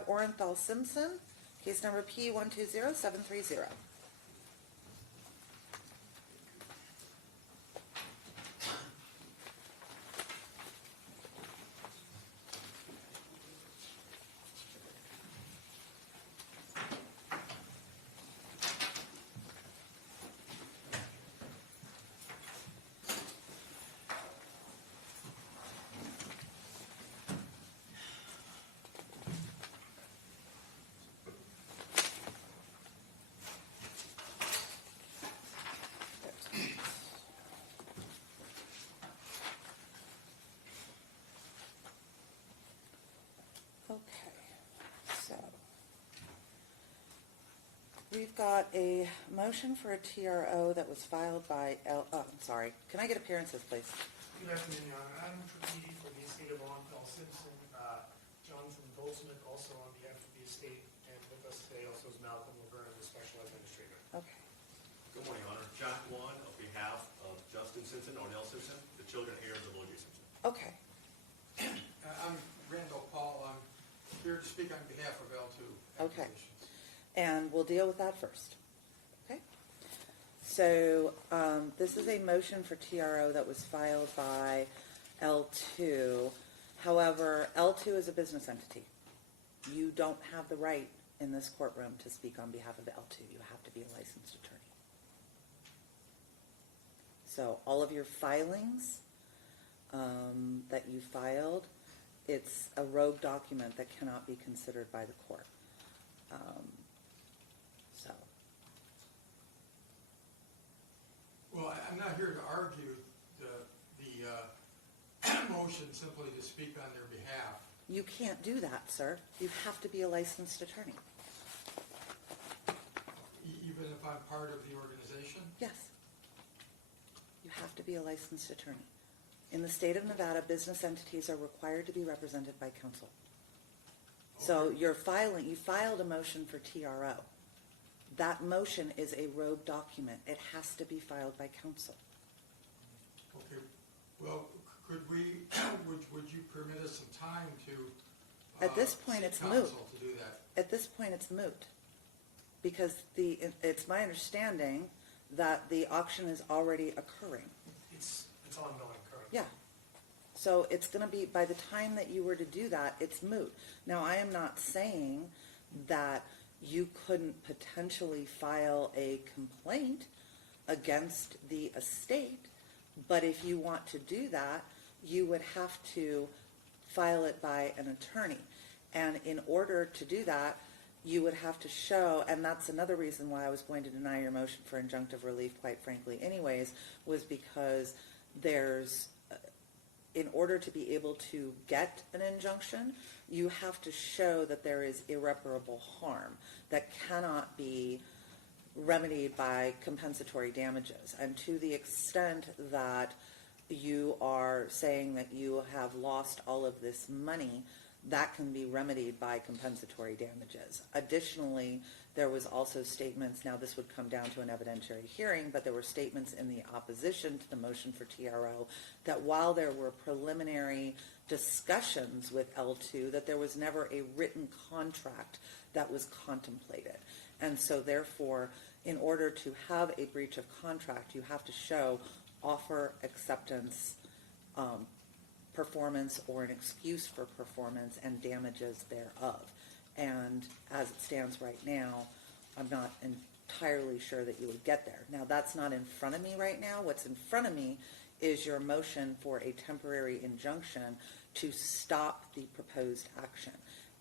Orenthal Simpson, case number P120730. Okay, so we've got a motion for a TRO that was filed by can I get appearances, please? Good afternoon, Your Honor. Adam Tripedi for the estate of Orenthal Simpson. Jonathan Goldsmith also on behalf of the estate, and with us today also is Malcolm Laverne, the special administrator. Okay. Good morning, Honor. Jack Wan, on behalf of Justin Simpson, Ornell Simpson, the children heirs of O.J. Simpson. Okay. I'm Randall Paul. I'm here to speak on behalf of L2 Okay. Acquisitions. And we'll deal with that first. Okay. So this is a motion for TRO that was filed by L2. However, L2 is a business entity. You don't have the right in this courtroom to speak on behalf of L2. You have to be a licensed attorney. So all of your filings that you filed, it's a rogue document that cannot be considered by the court. Well, I'm not here to argue the motion, simply to speak on their behalf. You can't do that, sir. You have to be a licensed attorney. Even if I'm part of the organization? Yes. You have to be a licensed attorney. In the state of Nevada, business entities are required to be represented by counsel. Okay. So you filed a motion for TRO. That motion is a rogue document. It has to be filed by counsel. Okay. Well, could we, would you permit us some time to At this point, it's moot. counsel to do that? At this point, it's moot. Because it's my understanding that the auction is already occurring. It's ongoing currently. Yeah. So it's going to be, by the time that you were to do that, it's moot. Now, I am not saying that you couldn't potentially file a complaint against the estate, but if you want to do that, you would have to file it by an attorney. And in order to do that, you would have to show, and that's another reason why I was going to deny your motion for injunctive relief, quite frankly, anyways, was because in order to be able to get an injunction, you have to show that there is irreparable harm that cannot be remedied by compensatory damages. And to the extent that you are saying that you have lost all of this money, that can be remedied by compensatory damages. Additionally, there was also statements, now this would come down to an evidentiary hearing, but there were statements in the opposition to the motion for TRO that while there were preliminary discussions with L2, that there was never a written contract that was contemplated. And so therefore, in order to have a breach of contract, you have to show offer, acceptance, performance, or an excuse for performance and damages thereof. And as it stands right now, I'm not entirely sure that you would get there. Now, that's not in front of me right now. What's in front of me is your motion for a temporary injunction to stop the proposed action.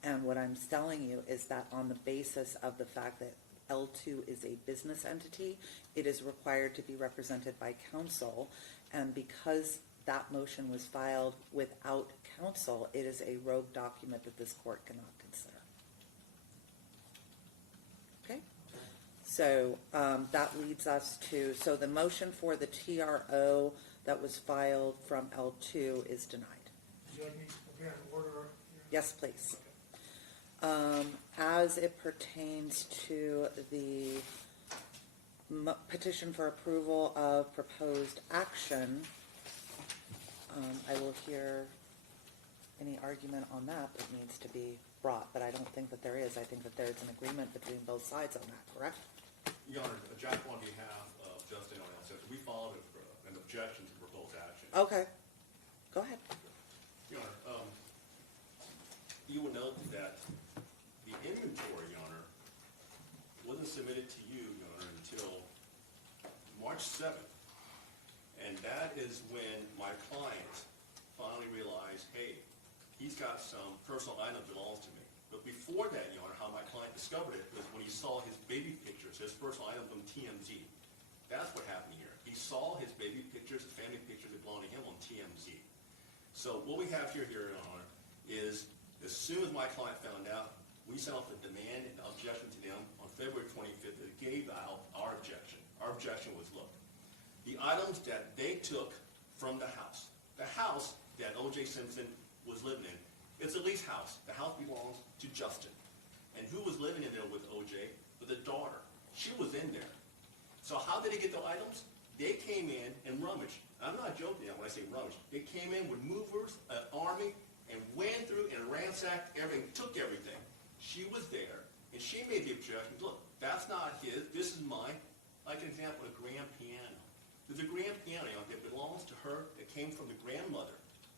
And what I'm telling you is that on the basis of the fact that L2 is a business entity, it is required to be represented by counsel, and because that motion was filed without counsel, it is a rogue document that this court cannot consider. Okay? So that leads us to, so the motion for the TRO that was filed from L2 is denied. Would you like me to prepare an order here? Yes, please. Okay. As it pertains to the petition for approval of proposed action, I will hear any argument on that that needs to be brought, but I don't think that there is. I think that there's an agreement between both sides on that, correct? Your Honor, Jack, on behalf of Justin on Simpson, we filed an objection to proposed action. Okay, go ahead. Your Honor, you will note that the inventory, Your Honor, wasn't submitted to you, Your Honor, until March 7th. And that is when my client finally realized, hey, he's got some personal item that belongs to me. But before that, Your Honor, how my client discovered it was when he saw his baby pictures, his personal item from TMZ. That's what happened here. He saw his baby pictures, his family pictures that belonged to him on TMZ. So what we have here, Your Honor, is as soon as my client found out, we sent off a demand and objection to them on February 25th that gave out our objection. Our objection was, look, the items that they took from the house that O.J. Simpson was living in, it's a lease house. The house belongs to Justin. And who was living in there with O.J.? With a daughter. She was in there. So how did they get the items? They came in and rummaged. I'm not joking when I say rummaged. They came in with movers, an army, and went through and ransacked everything, took everything. She was there, and she made the objection. Look, that's not his. This is mine. Like an example, a grand piano. There's a grand piano that belongs to her, that came from the grandmother.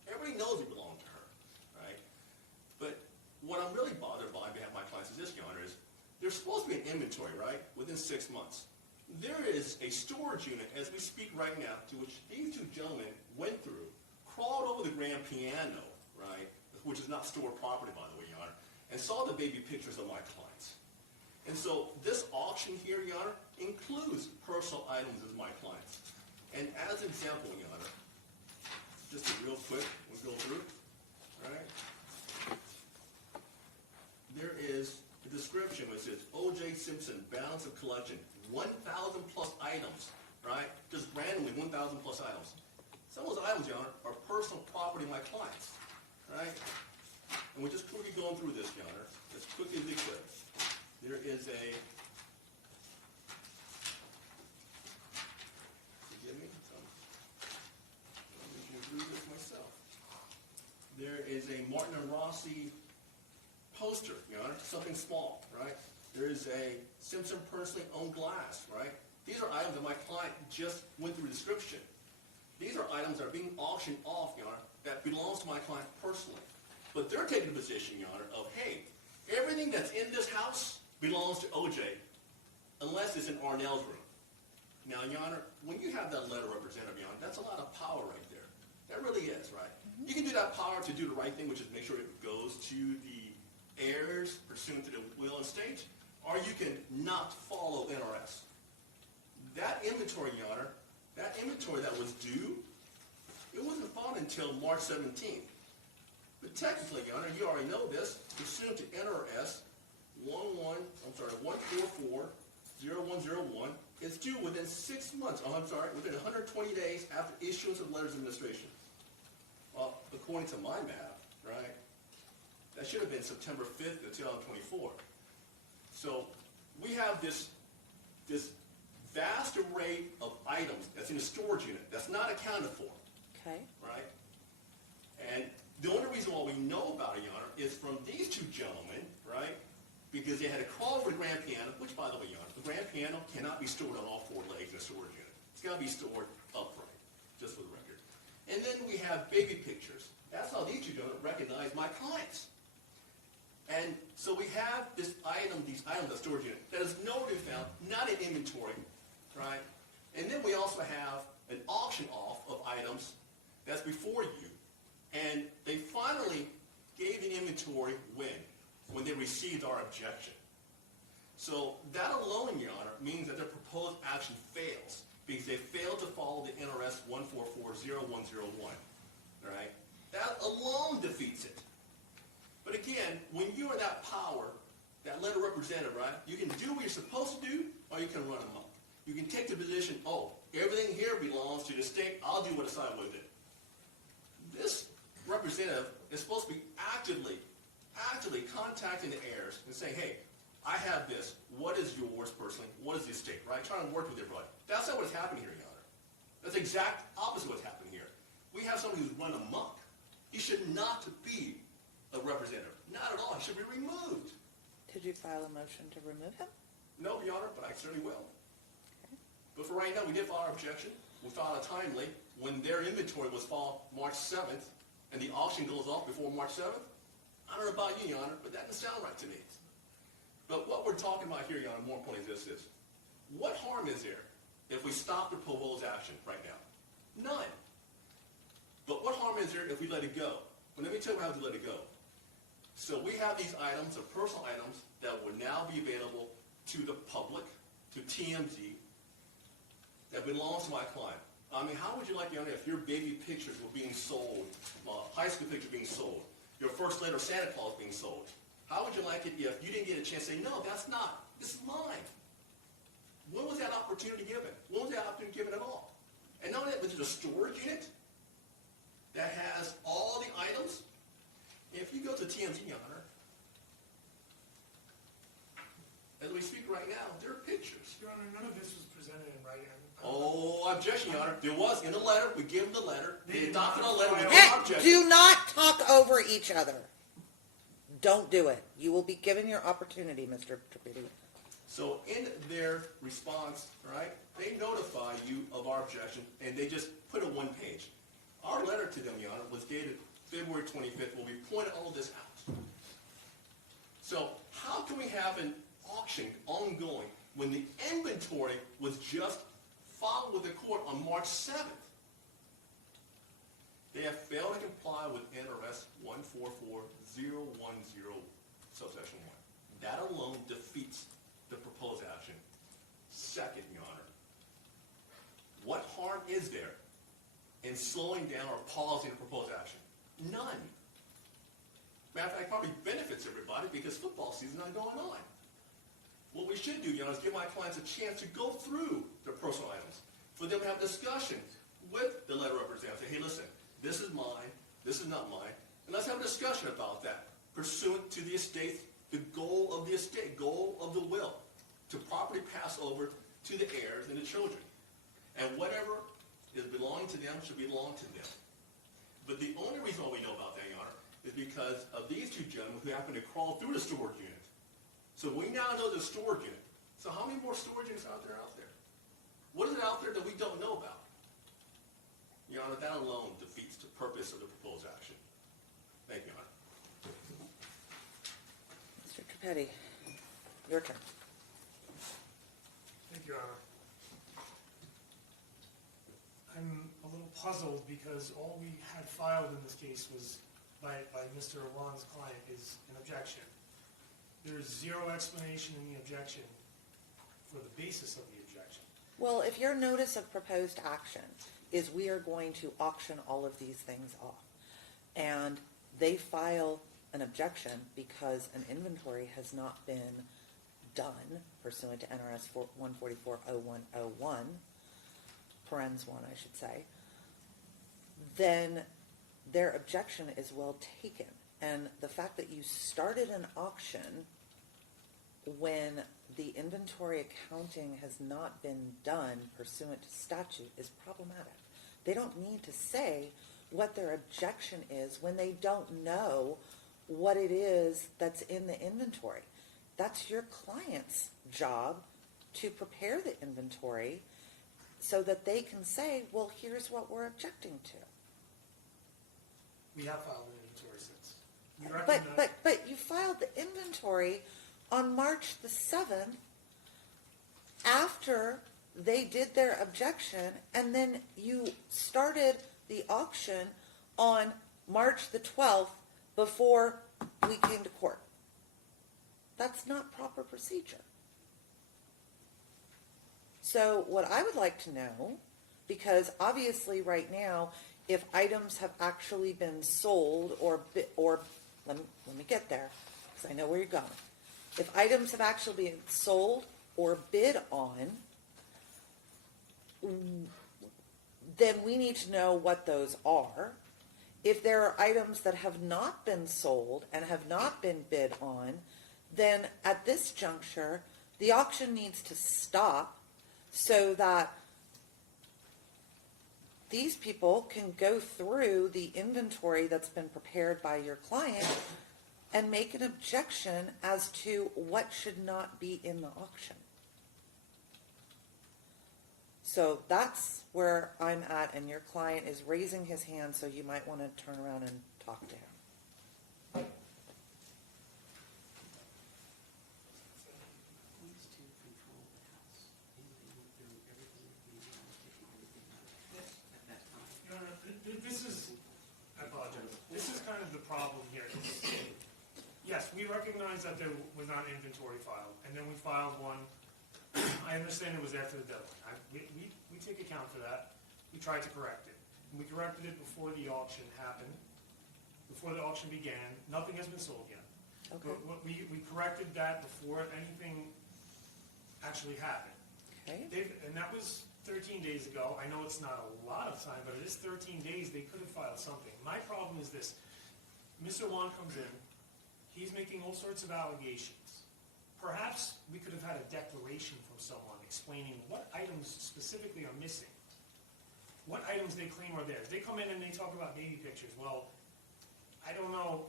Everybody knows it belonged to her, right? But what I'm really bothered by on behalf of my clients is this, Your Honor, is there's supposed to be an inventory, right, within 6 months. There is a storage unit, as we speak right now, to which these two gentlemen went through, crawled over the grand piano, right, which is not stored property, by the way, Your Honor, and saw the baby pictures of my clients. And so this auction here, Your Honor, includes personal items of my clients. And as an example, Your Honor, just real quick, we'll go through, right? There is a description which says, O.J. Simpson, balance of collection, 1,000 plus items, right? Just randomly, 1,000 plus items. Some of those items, Your Honor, are personal property of my clients, right? And we're just quickly going through this, Your Honor, as quickly as we could. There is a, forgive me, I'm going to read this myself. There is a Martin and Rossi poster, Your Honor, something small, right? There is a Simpson personally owned glass, right? These are items that my client just went through the description. These are items that are being auctioned off, Your Honor, that belongs to my client personally. But they're taking the position, Your Honor, of, hey, everything that's in this house belongs to O.J., unless it's in Arnell's room. Now, Your Honor, when you have that letter representative, Your Honor, that's a lot of power right there. That really is, right? Mm-hmm. You can do that power to do the right thing, which is make sure it goes to the heirs pursuant to the will and estate, or you can not follow NRS. That inventory, Your Honor, that inventory that was due, it wasn't filed until March 17th. But technically, Your Honor, you already know this, pursuant to NRS 1440101, it's due within 6 months, within 120 days after issuance of letters of administration. Well, according to my math, right, that should have been September 5th of 2024. So we have this vast array of items that's in a storage unit that's not accounted for. Okay. Right? And the only reason why we know about it, Your Honor, is from these two gentlemen, right? Because they had a call for the grand piano, which, by the way, Your Honor, the grand piano cannot be stored on all 4 legs in a storage unit. It's got to be stored upright, just for the record. And then we have baby pictures. That's how these two gentlemen recognize my clients. And so we have this item, these items of storage unit that is nowhere to be found, not in inventory, right? And then we also have an auction off of items that's before you. And they finally gave the inventory when they received our objection. So that alone, Your Honor, means that their proposed action fails because they failed to follow the NRS 1440101, right? That alone defeats it. But again, when you're in that power, that letter representative, right, you can do what you're supposed to do, or you can run amok. You can take the position, oh, everything here belongs to the state, I'll do what I decide with it. This representative is supposed to be actively contacting the heirs and saying, hey, I have this, what is yours personally, what is the estate, right? Trying to work with everybody. That's not what's happening here, Your Honor. That's the exact opposite of what's happening here. We have somebody who's run amok. He should not be a representative. Not at all. He should be removed. Did you file a motion to remove him? No, Your Honor, but I certainly will. But for right now, we did file our objection. We filed it timely. When their inventory was filed March 7th, and the auction goes off before March 7th, I don't know about you, Your Honor, but that doesn't sound right to me. But what we're talking about here, Your Honor, more importantly is this. What harm is there if we stop the proposed action right now? None. But what harm is there if we let it go? Well, let me tell you how to let it go. So we have these items, or personal items, that will now be available to the public, to TMZ, that belongs to my client. I mean, how would you like, Your Honor, if your baby pictures were being sold, high school pictures being sold, your first letter of Santa Claus being sold? How would you like it if you didn't get a chance to say, no, that's not, this is mine? When was that opportunity given? When was that opportunity given at all? And not only that, but there's a storage unit that has all the items. If you go to TMZ, Your Honor, as we speak right now, there are pictures. Your Honor, none of this was presented in writing. Oh, objection, Your Honor. There was in the letter. We gave them the letter. They adopted our letter. We gave Hey, our objection. do not talk over each other. Don't do it. You will be given your opportunity, Mr. Tripodi. So in their response, right, they notify you of our objection, and they just put it one page. Our letter to them, Your Honor, was dated February 25th, where we pointed all of this out. So how can we have an auction ongoing when the inventory was just filed with the court on March 7th? They have failed to comply with NRS 144010, subsection 1. That alone defeats the proposed action. Second, Your Honor, what harm is there in slowing down or pausing the proposed action? None. Matter of fact, it probably benefits everybody because football season is not going on. What we should do, Your Honor, is give my clients a chance to go through their personal items, for them to have discussion with the letter representative. Say, hey, listen, this is mine, this is not mine, and let's have a discussion about that, pursuant to the estate, the goal of the estate, goal of the will, to properly pass over to the heirs and the children. And whatever is belonging to them should belong to them. But the only reason why we know about that, Your Honor, is because of these two gentlemen who happened to crawl through the storage unit. So we now know the storage unit. So how many more storage units out there? What is it out there that we don't know about? Your Honor, that alone defeats the purpose of the proposed action. Thank you, Your Honor. Mr. Tripodi, your turn. Thank you, Your Honor. I'm a little puzzled because all we had filed in this case was by Mr. Alon's client is an objection. There is zero explanation in the objection for the basis of the objection. Well, if your notice of proposed action is we are going to auction all of these things off, and they file an objection because an inventory has not been done pursuant to NRS 144-0101, parens 1, I should say, then their objection is well taken. And the fact that you started an auction when the inventory accounting has not been done pursuant to statute is problematic. They don't need to say what their objection is when they don't know what it is that's in the inventory. That's your client's job to prepare the inventory so that they can say, well, here's what we're objecting to. We have filed an inventory since. We recognize- But you filed the inventory on March the 7th after they did their objection, and then you started the auction on March the 12th before we came to court. That's not proper procedure. So what I would like to know, because obviously right now, if items have actually been sold or let me get there, because I know where you're going. If items have actually been sold or bid on, then we need to know what those are. If there are items that have not been sold and have not been bid on, then at this juncture, the auction needs to stop so that these people can go through the inventory that's been prepared by your client and make an objection as to what should not be in the auction. So that's where I'm at, and your client is raising his hand, so you might want to turn around and talk to him. Wants to control the house. Anything with them, everything with me, everything at that time. Your Honor, this is, I apologize, this is kind of the problem here. Yes, we recognize that there was not an inventory filed, and then we filed one. I understand it was after the deadline. We take account for that. We tried to correct it. We corrected it before the auction happened, before the auction began. Nothing has been sold yet. Okay. But we corrected that before anything actually happened. Okay? And that was 13 days ago. I know it's not a lot of time, but it is 13 days. They could have filed something. My problem is this. Mr. Wan comes in. He's making all sorts of allegations. Perhaps we could have had a declaration from someone explaining what items specifically are missing. What items they claim are theirs. They come in and they talk about baby pictures. Well, I don't know.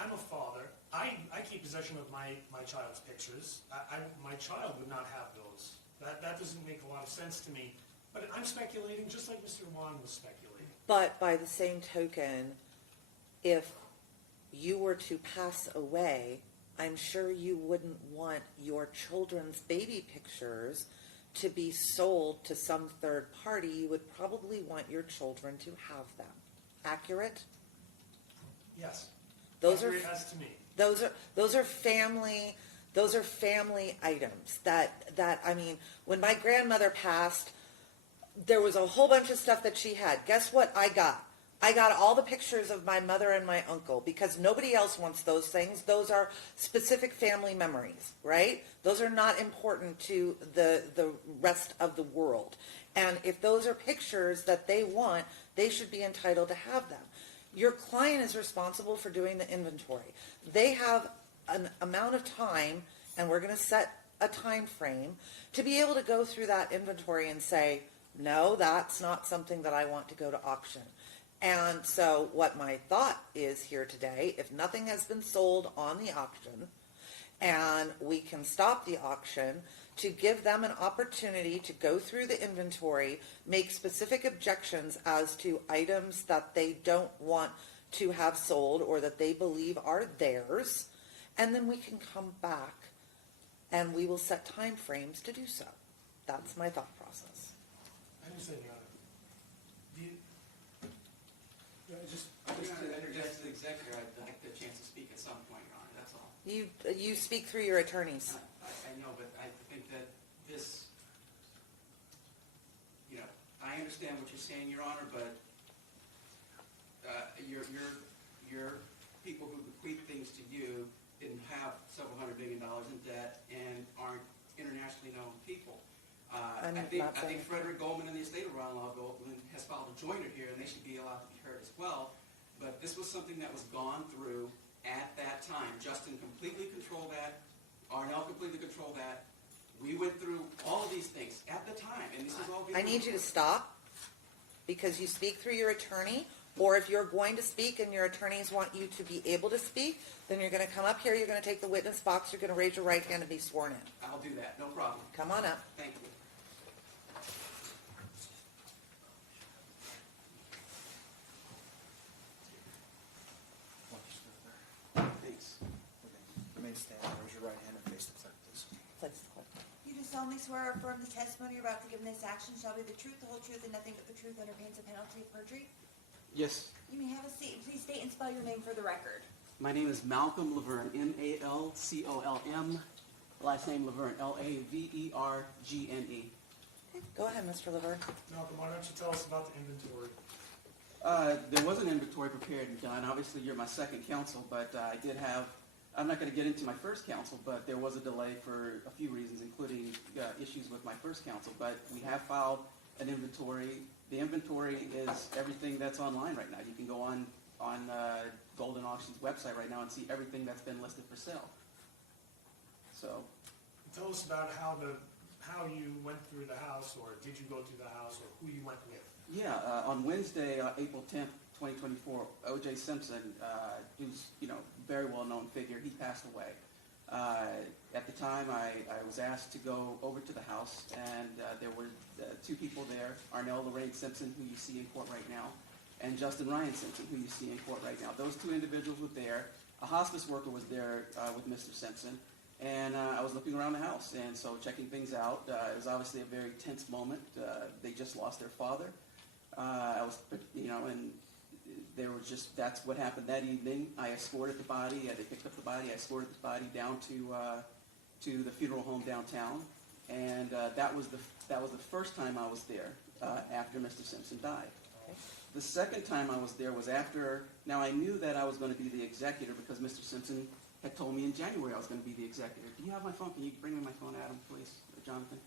I'm a father. I keep possession of my child's pictures. My child would not have those. That doesn't make a lot of sense to me. But I'm speculating just like Mr. Wan was speculating. But by the same token, if you were to pass away, I'm sure you wouldn't want your children's baby pictures to be sold to some third party. You would probably want your children to have them. Accurate? Yes. Those are Accurate as to me. those are family items that I mean, when my grandmother passed, there was a whole bunch of stuff that she had. Guess what I got? I got all the pictures of my mother and my uncle because nobody else wants those things. Those are specific family memories, right? Those are not important to the rest of the world. And if those are pictures that they want, they should be entitled to have them. Your client is responsible for doing the inventory. They have an amount of time, and we're going to set a time frame to be able to go through that inventory and say, no, that's not something that I want to go to auction. And so what my thought is here today, if nothing has been sold on the auction, and we can stop the auction, to give them an opportunity to go through the inventory, make specific objections as to items that they don't want to have sold or that they believe are theirs, and then we can come back and we will set time frames to do so. That's my thought process. I understand, Your Honor. I'm going to interject to the executive. I'd like the chance to speak at some point, Your Honor, that's all. You speak through your attorneys. I know, but I think that this, I understand what you're saying, Your Honor, but your people who bequeath things to you didn't have several $100 million in debt and aren't internationally known people. I think Frederick Goldman and the estate of Ron Law Goldman has filed a joiner here, and they should be allowed to be heard as well. But this was something that was gone through at that time. Justin completely controlled that. Arnell completely controlled that. We went through all of these things at the time, and this was all being... I need you to stop because you speak through your attorney, or if you're going to speak and your attorneys want you to be able to speak, then you're going to come up here, you're going to take the witness box, you're going to raise your right hand and be sworn in. I'll do that, no problem. Come on up. Thank you. Thanks. Remain standing. Raise your right hand and face the clerk, please. Please, clerk. You do solemnly swear or affirm the testimony you're about to give in this action shall be the truth, the whole truth, and nothing but the truth under pain of penalty of perjury? Yes, You may have a seat. Please state and spell your name for the record. my name is Malcolm Laverne, M-A-L-C-O-L-M. Last name Laverne, L-A-V-E-R-G-N-E. Go ahead, Mr. Laverne. Malcolm, why don't you tell us about the inventory? There was an inventory prepared and done. Obviously, you're my second counsel, but I did have, I'm not going to get into my first counsel, but there was a delay for a few reasons, including issues with my first counsel. But we have filed an inventory. The inventory is everything that's online right now. You can go on Golden Auction's website right now and see everything that's been listed for sale. So, Tell us about how you went through the house, or did you go through the house, or who you went with? yeah, on Wednesday, April 10th, 2024, O.J. Simpson, who's, very well-known figure, he passed away. At the time, I was asked to go over to the house, and there were two people there, Arnell Lorraine Simpson, who you see in court right now, and Justin Ryan Simpson, who you see in court right now. Those two individuals were there. A hospice worker was there with Mr. Simpson, and I was looking around the house, and so checking things out. It was obviously a very tense moment. They just lost their father. I was, and there was just, that's what happened that evening. I escorted the body. They picked up the body. I escorted the body down to the funeral home downtown, and that was the first time I was there after Mr. Simpson died. The second time I was there was after. Now I knew that I was going to be the executor because Mr. Simpson had told me in January I was going to be the executor. Do you have my phone? Can you bring me my phone, Adam, please, Jonathan?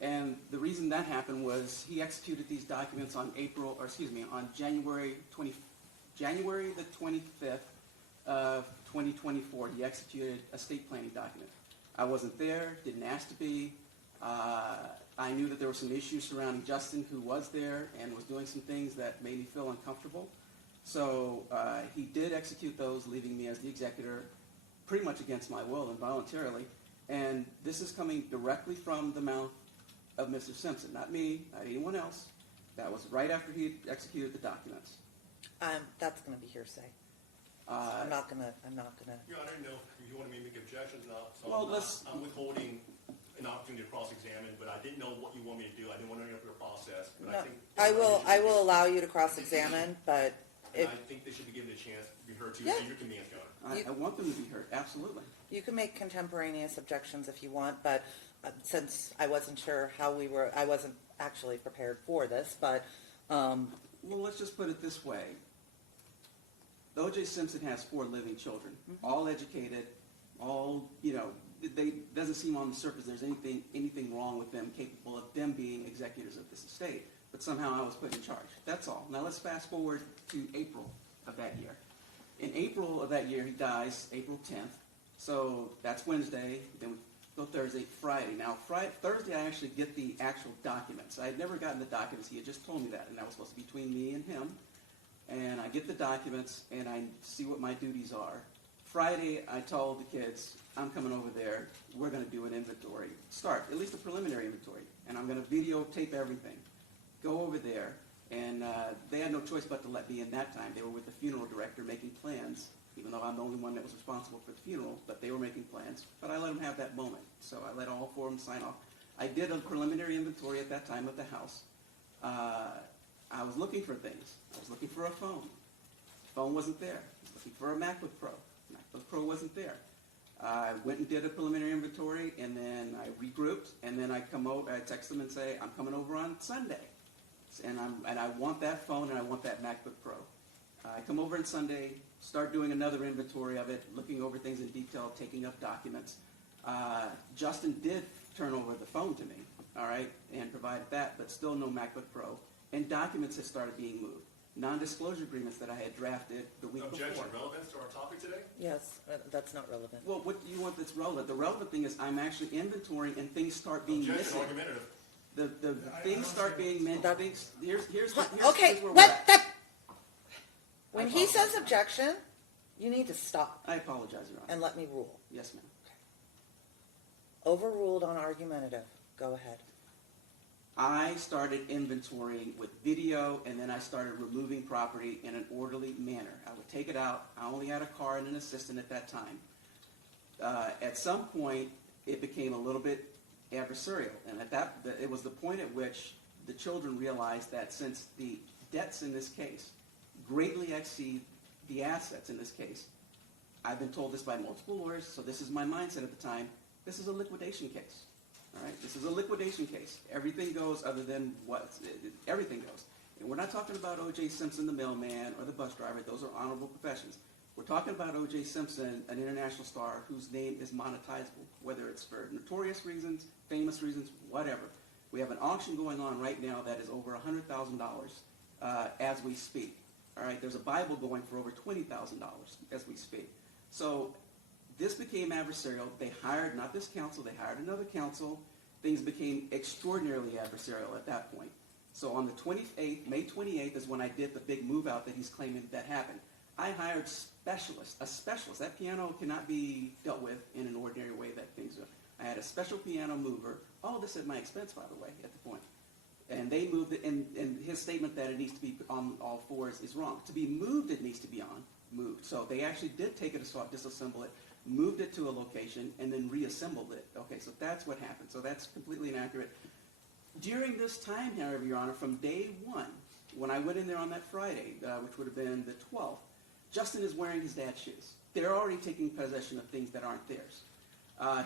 And the reason that happened was he executed these documents on January the 25th of 2024. He executed a estate planning document. I wasn't there, didn't ask to be. I knew that there were some issues surrounding Justin, who was there and was doing some things that made me feel uncomfortable. So he did execute those, leaving me as the executor, pretty much against my will and voluntarily. And this is coming directly from the mouth of Mr. Simpson, not me, not anyone else. That was right after he executed the documents. That's going to be hearsay. I'm not gonna. I didn't know if you wanted me to make objections or not, so Well, I'm withholding an opportunity to cross-examine, but I didn't know what you want me to do. I didn't want to interrupt your process. But No, I think I will allow you to cross-examine, but and if I think they should be given a chance to be heard too. Yeah. So you're convening, Your Honor. I want them to be heard, absolutely. you can make contemporaneous objections if you want, but since I wasn't sure I wasn't actually prepared for this, but Well, let's just put it this way. O.J. Simpson has 4 living children, all educated, all, they doesn't seem on the surface there's anything wrong with them, capable of them being executors of this estate. But somehow I was put in charge. That's all. Now let's fast forward to April of that year. In April of that year, he dies, April 10th. So that's Wednesday, then we go Thursday, Friday. Now, Thursday I actually get the actual documents. I had never gotten the documents. He had just told me that, and that was supposed to be between me and him. And I get the documents, and I see what my duties are. Friday, I told the kids, I'm coming over there. We're going to do an inventory. At least a preliminary inventory. And I'm going to videotape everything. Go over there. And they had no choice but to let me in that time. They were with the funeral director making plans, even though I'm the only one that was responsible for the funeral, but they were making plans. But I let them have that moment. So I let all 4 of them sign off. I did a preliminary inventory at that time of the house. I was looking for things. I was looking for a phone. The phone wasn't there. I was looking for a MacBook Pro. MacBook Pro wasn't there. I went and did a preliminary inventory, and then I regrouped, and then I text them and say, I'm coming over on Sunday. And I want that phone, and I want that MacBook Pro. I come over on Sunday, start doing another inventory of it, looking over things in detail, taking up documents. Justin did turn over the phone to me, all right, and provided that, but still no MacBook Pro. And documents had started being moved. Non-disclosure agreements that I had drafted the week Objection, before. relevance to our topic today? yes, that's not relevant. Well, what do you want that's relevant? The relevant thing is I'm actually inventorying and things start being Objection, missing. argumentative. The things start being meant. Here's Okay, where we're let at. that. When he says objection, you need to stop I apologize, Your Honor. and let me rule. Yes, ma'am. Overruled on argumentative. Go ahead. I started inventorying with video, and then I started removing property in an orderly manner. I would take it out. I only had a car and an assistant at that time. At some point, it became a little bit adversarial, and it was the point at which the children realized that since the debts in this case greatly exceed the assets in this case, I've been told this by multiple lawyers, so this is my mindset at the time, this is a liquidation case. All right, this is a liquidation case. Everything goes other than everything goes. And we're not talking about O.J. Simpson, the mailman, or the bus driver. Those are honorable professions. We're talking about O.J. Simpson, an international star whose name is monetizable, whether it's for notorious reasons, famous reasons, whatever. We have an auction going on right now that is over $100,000 as we speak. All right, there's a Bible going for over $20,000 as we speak. So this became adversarial. They hired, not this counsel, they hired another counsel. Things became extraordinarily adversarial at that point. So on the 28th, May 28th is when I did the big move out that he's claiming that happened. I hired a specialist. That piano cannot be dealt with in an ordinary way that things are. I had a special piano mover. All of this at my expense, by the way, at the point. And they moved it, and his statement that it needs to be on all fours is wrong. To be moved, it needs to be moved. So they actually did take it, disassemble it, moved it to a location, and then reassembled it. Okay, so that's what happened. So that's completely inaccurate. During this time, however, Your Honor, from day one, when I went in there on that Friday, which would have been the 12th, Justin is wearing his dad's shoes. They're already taking possession of things that aren't theirs.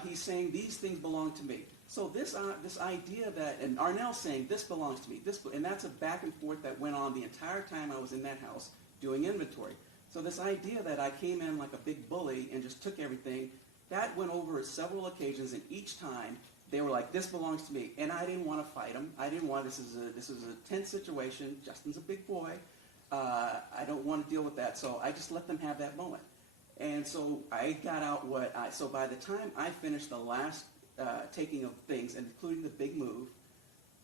He's saying these things belong to me. So this idea that, and Arnell's saying this belongs to me, and that's a back and forth that went on the entire time I was in that house doing inventory. So this idea that I came in like a big bully and just took everything, that went over several occasions, and each time they were like, this belongs to me. And I didn't want to fight them. I didn't want, this is a tense situation. Justin's a big boy. I don't want to deal with that. So I just let them have that moment. And so I got out so by the time I finished the last taking of things, including the big move,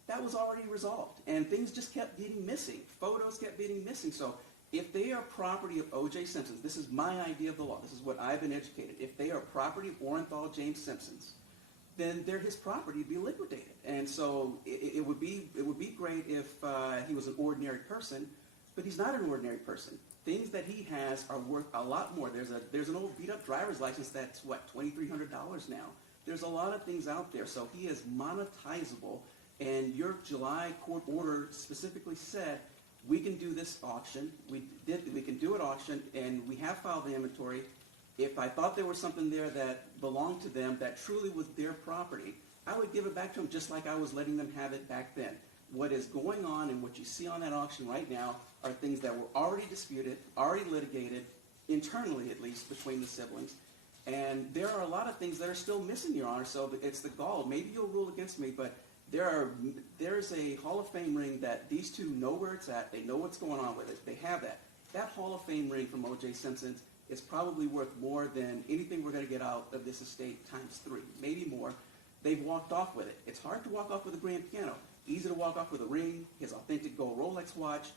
that was already resolved. And things just kept getting missing. Photos kept getting missing. So if they are property of O.J. Simpson's, this is my idea of the law. This is what I've been educated. If they are property of Orenthal James Simpson's, then they're his property to be liquidated. And so it would be great if he was an ordinary person, but he's not an ordinary person. Things that he has are worth a lot more. There's an old beat-up driver's license that's, what, $2,300 now. There's a lot of things out there. So he is monetizable, and your July court order specifically said, we can do this auction. We can do an auction, and we have filed the inventory. If I thought there was something there that belonged to them that truly was their property, I would give it back to them just like I was letting them have it back then. What is going on and what you see on that auction right now are things that were already disputed, already litigated, internally at least, between the siblings. And there are a lot of things that are still missing, Your Honor, so it's the gall. Maybe you'll rule against me, but there's a Hall of Fame ring that these two know where it's at. They know what's going on with it. They have that. That Hall of Fame ring from O.J. Simpson is probably worth more than anything we're going to get out of this estate times 3, maybe more. They've walked off with it. It's hard to walk off with a grand piano. Easy to walk off with a ring, his authentic gold Rolex watch,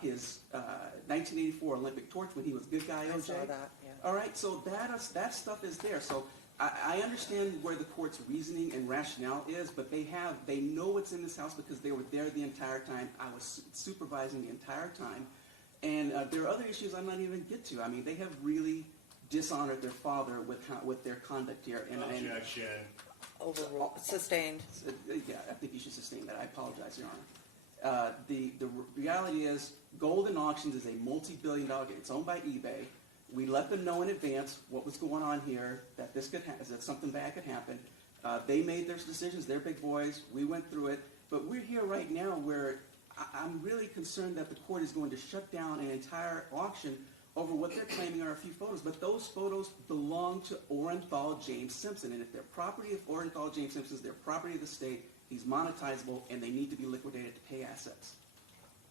his 1984 Olympic torch when he was good guy O.J. I saw that, yeah. All right, so that stuff is there. So I understand where the court's reasoning and rationale is, but they know what's in this house because they were there the entire time. I was supervising the entire time. And there are other issues I'm not even going to get to. I mean, they have really dishonored their father with their conduct here. Objection. Overruled, sustained. Yeah, I think you should sustain that. I apologize, Your Honor. The reality is, Golden Auctions is a multi-billion-dollar game. It's owned by eBay. We let them know in advance what was going on here, that this could that something bad could happen. They made their decisions. They're big boys. We went through it. But we're here right now where I'm really concerned that the court is going to shut down an entire auction over what they're claiming are a few photos. But those photos belong to Orenthal James Simpson. And if they're property of Orenthal James Simpson, they're property of the state. He's monetizable, and they need to be liquidated to pay assets.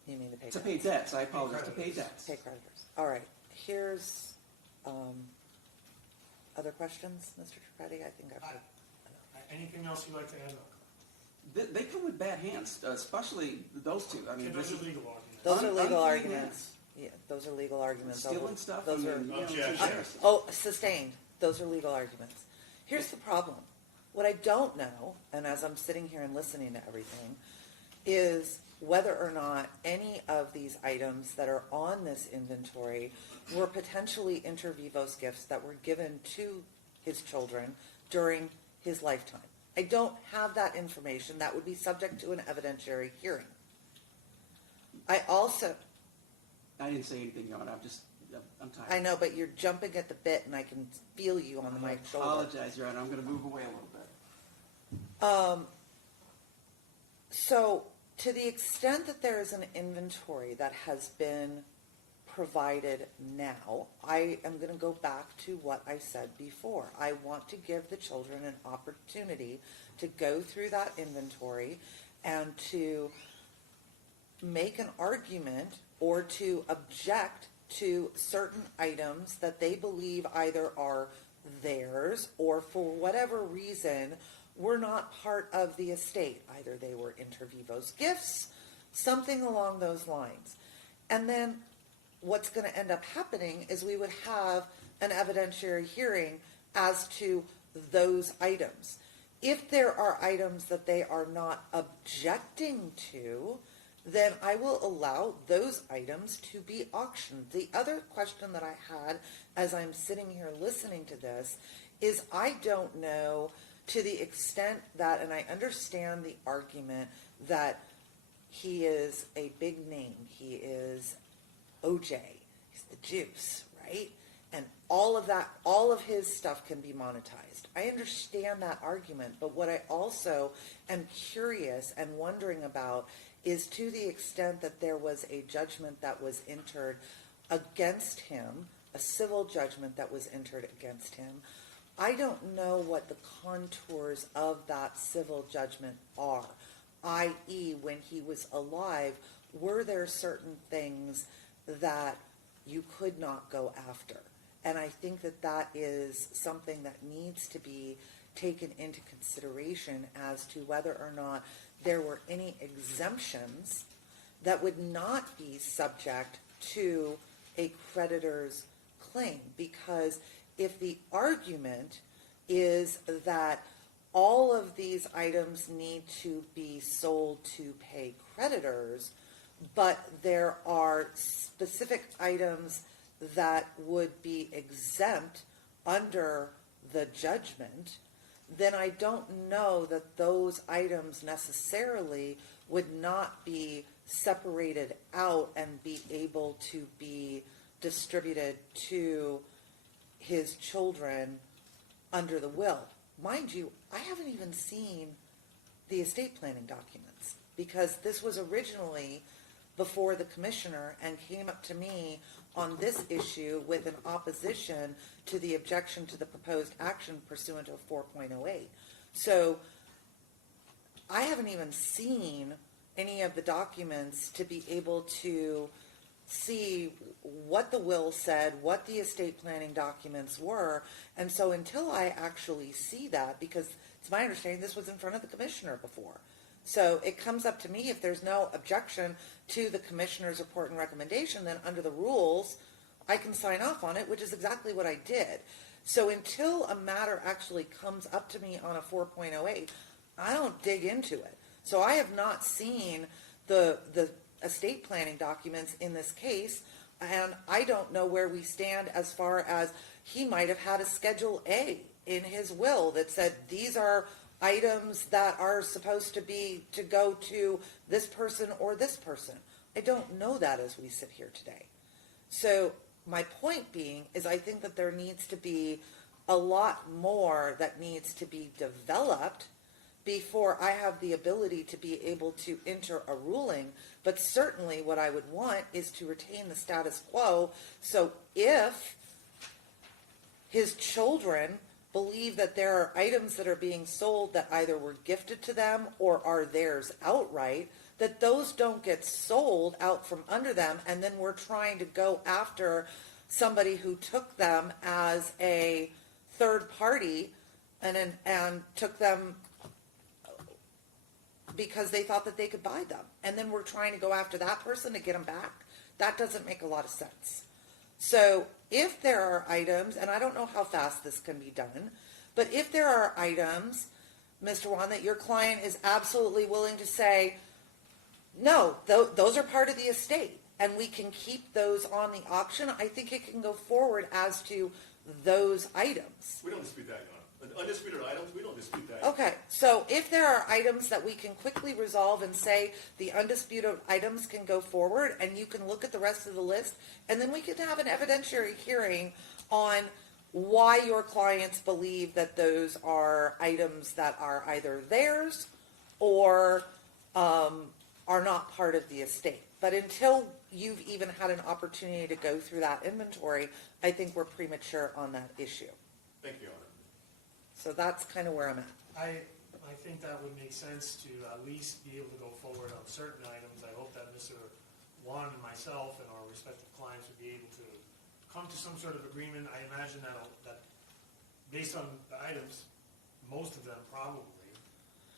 You mean to pay To pay debts? debts. I apologize. To pay debts. Pay creditors. All right, here's, other questions, Mr. Tripathi? I think I've heard. Anything else you'd like to add? They come with bad hands, especially those two. I mean, Okay, those this are is legal arguments. Those are legal unclean arguments. Yeah, those are legal arguments. stealing stuff. Those are, Objection. oh, sustained. Those are legal arguments. Here's the problem. What I don't know, and as I'm sitting here and listening to everything, is whether or not any of these items that are on this inventory were potentially inter vivos gifts that were given to his children during his lifetime. I don't have that information. That would be subject to an evidentiary hearing. I didn't say anything, Your Honor. I'm tired. I know, but you're jumping at the bit, and I can feel you on my I shoulder. apologize, Your Honor. I'm going to move away a little bit. So, to the extent that there is an inventory that has been provided now, I am going to go back to what I said before. I want to give the children an opportunity to go through that inventory and to make an argument or to object to certain items that they believe either are theirs or for whatever reason were not part of the estate. Either they were inter vivos gifts, something along those lines. And then what's going to end up happening is we would have an evidentiary hearing as to those items. If there are items that they are not objecting to, then I will allow those items to be auctioned. The other question that I had as I'm sitting here listening to this is I don't know to the extent that, and I understand the argument that he is a big name, he is OJ, he's the juice, right? And all of that, all of his stuff can be monetized. I understand that argument, but what I also am curious and wondering about is to the extent that there was a judgment that was entered against him, a civil judgment that was entered against him, I don't know what the contours of that civil judgment are, i.e. when he was alive, were there certain things that you could not go after? And I think that that is something that needs to be taken into consideration as to whether or not there were any exemptions that would not be subject to a creditor's claim. Because if the argument is that all of these items need to be sold to pay creditors, but there are specific items that would be exempt under the judgment, then I don't know that those items necessarily would not be separated out and be able to be distributed to his children under the will. Mind you, I haven't even seen the estate planning documents because this was originally before the commissioner and came up to me on this issue with an opposition to the objection to the proposed action pursuant to 4.08. So I haven't even seen any of the documents to be able to see what the will said, what the estate planning documents were. And so until I actually see that, because it's my understanding this was in front of the commissioner before. So it comes up to me if there's no objection to the commissioner's report and recommendation, then under the rules, I can sign off on it, which is exactly what I did. So until a matter actually comes up to me on a 4.08, I don't dig into it. So I have not seen the estate planning documents in this case, and I don't know where we stand as far as he might have had a Schedule A in his will that said these are items that are supposed to be to go to this person or this person. I don't know that as we sit here today. So my point being is I think that there needs to be a lot more that needs to be developed before I have the ability to be able to enter a ruling. But certainly what I would want is to retain the status quo. So if his children believe that there are items that are being sold that either were gifted to them or are theirs outright, that those don't get sold out from under them, and then we're trying to go after somebody who took them as a third party and took them because they thought that they could buy them. And then we're trying to go after that person to get them back. That doesn't make a lot of sense. So if there are items, and I don't know how fast this can be done, but if there are items, Mr. Wan, that your client is absolutely willing to say, no, those are part of the estate, and we can keep those on the auction, I think it can go forward as to those items. We don't dispute that, Your Honor. Undisputed items, we don't dispute that. Okay, so if there are items that we can quickly resolve and say the undisputed items can go forward, and you can look at the rest of the list, and then we can have an evidentiary hearing on why your clients believe that those are items that are either theirs or are not part of the estate. But until you've even had an opportunity to go through that inventory, I think we're premature on that issue. Thank you, Your Honor. So that's kind of where I'm at. I think that would make sense to at least be able to go forward on certain items. I hope that Mr. Wan and myself and our respective clients would be able to come to some sort of agreement. I imagine that based on the items, most of them probably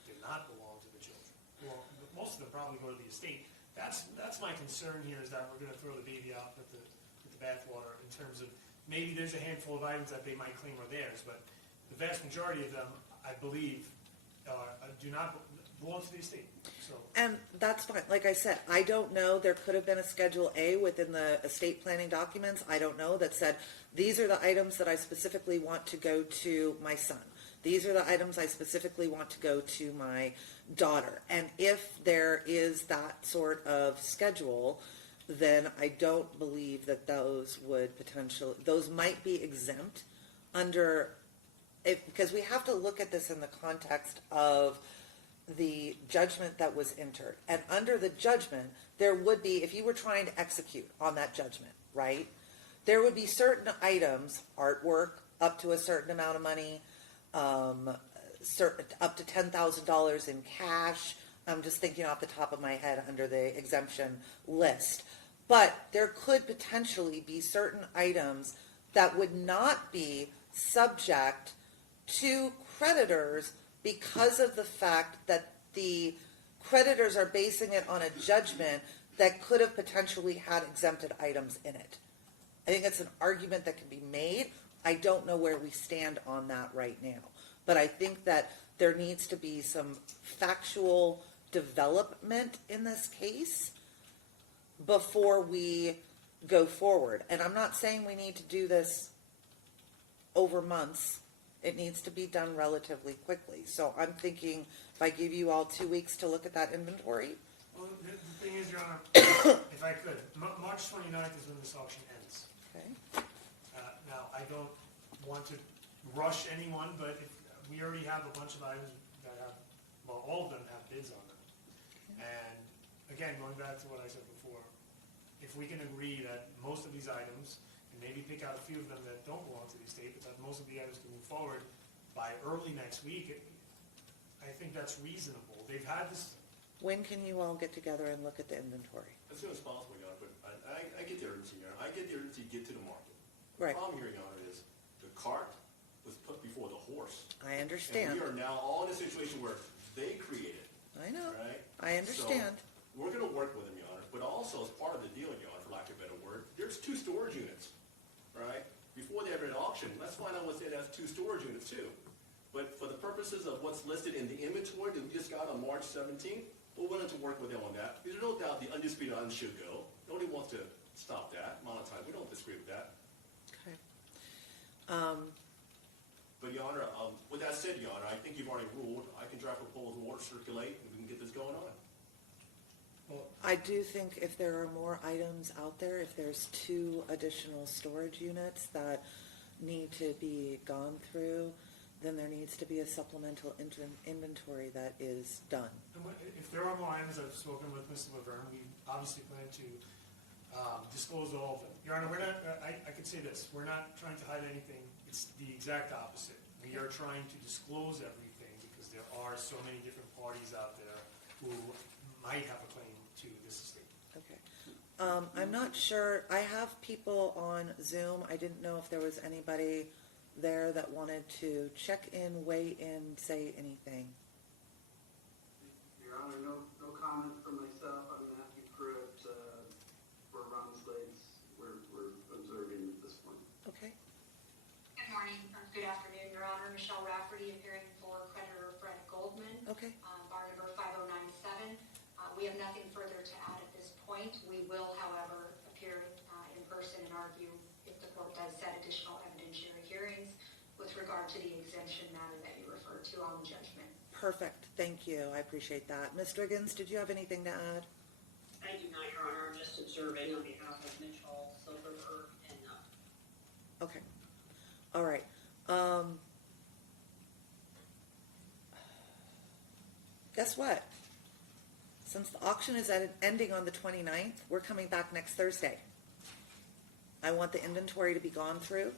did not belong to the children. Well, most of them probably go to the estate. That's my concern here, is that we're gonna throw the baby out with the bathwater in terms of, maybe there's a handful of items that they might claim are theirs, but the vast majority of them, I believe, do not belong to the estate, so. And that's fine. Like I said, I don't know. There could have been a Schedule A within the estate planning documents. I don't know, that said, these are the items that I specifically want to go to my son. These are the items I specifically want to go to my daughter. And if there is that sort of schedule, then I don't believe that those might be exempt under, because we have to look at this in the context of the judgment that was entered. And under the judgment, there would be, if you were trying to execute on that judgment, right, there would be certain items, artwork, up to a certain amount of money, up to $10,000 in cash. I'm just thinking off the top of my head under the exemption list. But there could potentially be certain items that would not be subject to creditors because of the fact that the creditors are basing it on a judgment that could have potentially had exempted items in it. I think it's an argument that can be made. I don't know where we stand on that right now. But I think that there needs to be some factual development in this case before we go forward. And I'm not saying we need to do this over months. It needs to be done relatively quickly. So I'm thinking if I give you all 2 weeks to look at that inventory. Well, the thing is, Your Honor, if I could, March 29th is when this auction ends. Okay. Now, I don't want to rush anyone, but we already have a bunch of items that have, well, all of them have bids on them. And again, going back to what I said before, if we can agree that most of these items, and maybe pick out a few of them that don't belong to the estate, but that most of the items can move forward by early next week, I think that's reasonable. They've had this. When can you all get together and look at the inventory? As soon as possible, Your Honor, but I get the urgency, Your Honor. I get the urgency to get to the market. Right. The problem here, Your Honor, is the cart was put before the horse. I understand. And we are now all in a situation where they created, I know. right? I understand. So we're going to work with them, Your Honor, but also as part of the deal, Your Honor, for lack of a better word, there's 2 storage units, right? Before they ever had an auction, let's find out what's in that 2 storage units too. But for the purposes of what's listed in the inventory that we just got on March 17th, we're willing to work with them on that. There's no doubt the undisputed items should go. Nobody wants to stop that, monetize. We don't disagree with that. Okay. But, Your Honor, with that said, Your Honor, I think you've already ruled. I can draft proposals, water circulate, and we can get this going on. Well, I do think if there are more items out there, if there's 2 additional storage units that need to be gone through, then there needs to be a supplemental inventory that is done. and if there are more items, I've spoken with Mr. Laverne, we obviously plan to disclose all of them. Your Honor, we're not, I could say this, we're not trying to hide anything. It's the exact opposite. We are trying to disclose everything because there are so many different parties out there who might have a claim to this estate. Okay. I'm not sure. I have people on Zoom. I didn't know if there was anybody there that wanted to check in, weigh in, say anything. Your Honor, no comment from myself. I'm Matthew Pruitt for Ron Slate's. We're observing at this point. Okay. Good morning, or good afternoon, Your Honor. Michelle Rafferty, appearing for creditor Fred Goldman. Okay. Bar number 5097. We have nothing further to add at this point. We will, however, appear in person and argue if the court does set additional evidentiary hearings with regard to the exemption matter that you referred to on the judgment. Perfect. Thank you. I appreciate that. Ms. Driggins, did you have anything to add? I do not, Your Honor. I'm just observing on behalf of Mitch Hall, Silverberg, and Okay. All right. Guess what? Since the auction is ending on the 29th, we're coming back next Thursday. I want the inventory to be gone through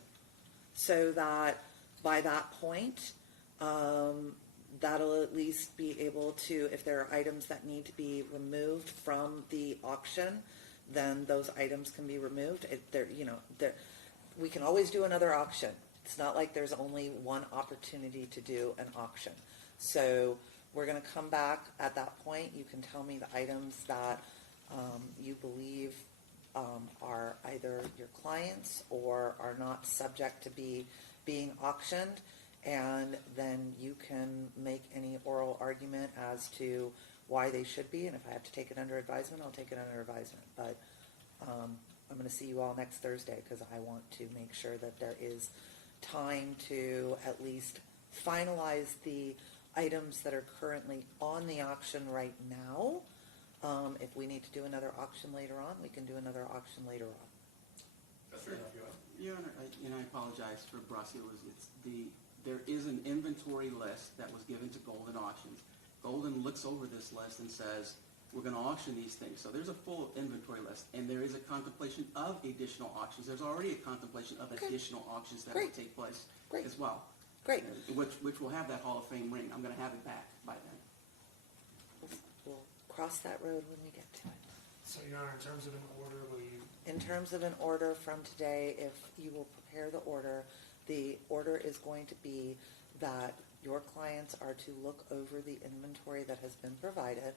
so that by that point, that'll at least be able to, if there are items that need to be removed from the auction, then those items can be removed. We can always do another auction. It's not like there's only one opportunity to do an auction. So we're going to come back at that point. You can tell me the items that you believe are either your clients or are not subject to being auctioned, and then you can make any oral argument as to why they should be, and if I have to take it under advisement, I'll take it under advisement. But I'm going to see you all next Thursday because I want to make sure that there is time to at least finalize the items that are currently on the auction right now. If we need to do another auction later on, we can do another auction later on. That's fair enough, Your Honor. Your Honor, I apologize for Brasio, there is an inventory list that was given to Golden Auctions. Golden looks over this list and says, we're gonna auction these things. So there's a full inventory list, and there is a contemplation of additional auctions. There's already a contemplation of additional auctions that will Great. take place Great. as well. Great. Which will have that Hall of Fame ring. I'm gonna have it back by then. We'll cross that road when we get to it. So, Your Honor, in terms of an order, will you, In terms of an order from today, if you will prepare the order is going to be that your clients are to look over the inventory that has been provided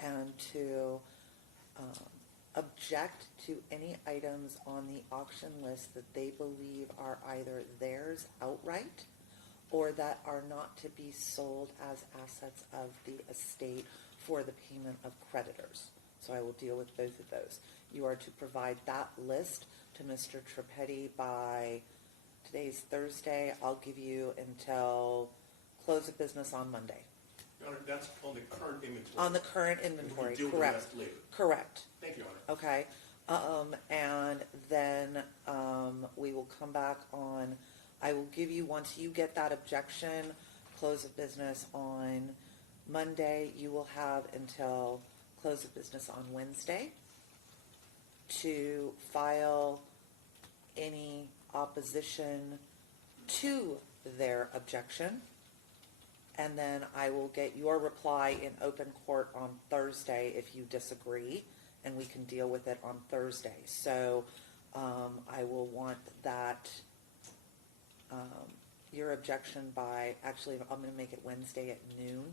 and to object to any items on the auction list that they believe are either theirs outright or that are not to be sold as assets of the estate for the payment of creditors. So I will deal with both of those. You are to provide that list to Mr. Trippetti by, today's Thursday, I'll give you until close of business on Monday. Your Honor, that's on the current inventory. On the current And we can inventory, deal with the correct. rest later. Correct, Thank you, Your Honor. okay. And then we will come back on, I will give you, once you get that objection, close of business on Monday, you will have until close of business on Wednesday to file any opposition to their objection. And then I will get your reply in open court on Thursday if you disagree, and we can deal with it on Thursday. So I will want that, your objection by, actually, I'm going to make it Wednesday at noon.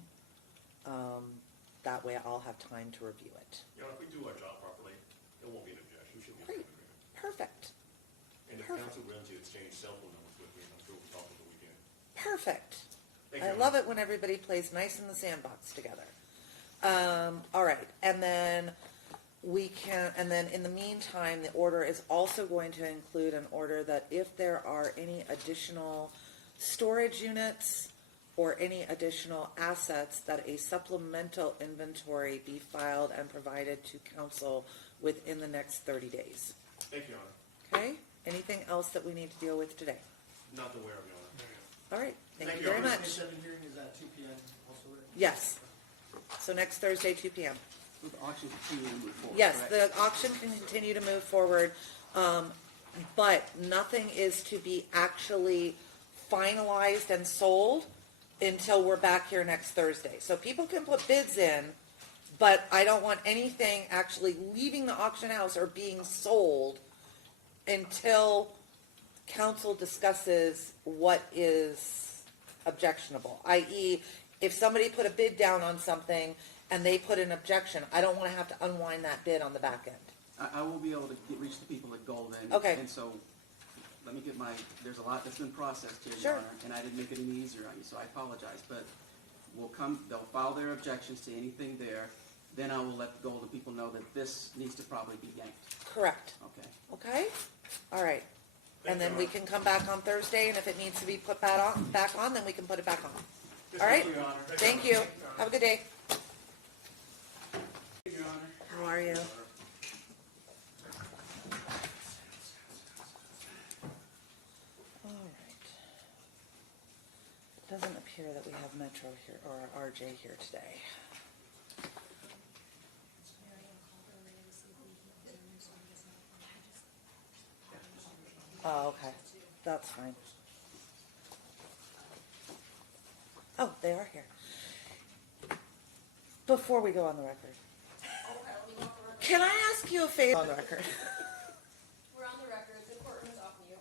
That way I'll have time to review it. Your Honor, if we do our job properly, there won't be an objection. We should be in Great. agreement. Perfect. And if Perfect. council willing to exchange cell phone numbers with me, I'm sure we'll talk over the weekend. Perfect. Thank you, I Your love Honor. it when everybody plays nice in the sandbox together. All right, and then and then in the meantime, the order is also going to include an order that if there are any additional storage units or any additional assets, that a supplemental inventory be filed and provided to council within the next 30 days. Thank you, Your Honor. Okay? Anything else that we need to deal with today? Not aware of, Your Honor. All right, thank Thank you you, very Your Honor. much. hearing is at 2 p.m. also, right? Yes. So next Thursday, 2 p.m. With the auction continue to move forward, Yes, correct? the auction can continue to move forward, but nothing is to be actually finalized and sold until we're back here next Thursday. So people can put bids in, but I don't want anything actually leaving the auction house or being sold until council discusses what is objectionable, i.e., if somebody put a bid down on something and they put an objection, I don't want to have to unwind that bid on the back end. I will be able to reach the people at Golden. Okay. And so, let me get there's a lot that's been processed here, Sure. Your Honor, and I didn't make it any easier on you, so I apologize. But they'll file their objections to anything there, then I will let the Golden people know that this needs to probably be yanked. Correct. Okay. Okay? All right. Thank And then you, we Your can come back on Thursday, and if it needs to be put back on, then we can put it back on. Yes, All right? thank you, Your Honor. Thank you. Have a good day. Your Honor. How are you? All right. Doesn't appear that we have Metro here, or RJ here today. Oh, okay. That's fine. Oh, they are here. Before we go on the record, can I ask you a favor on the record? We're on the record, the courtroom is off mute.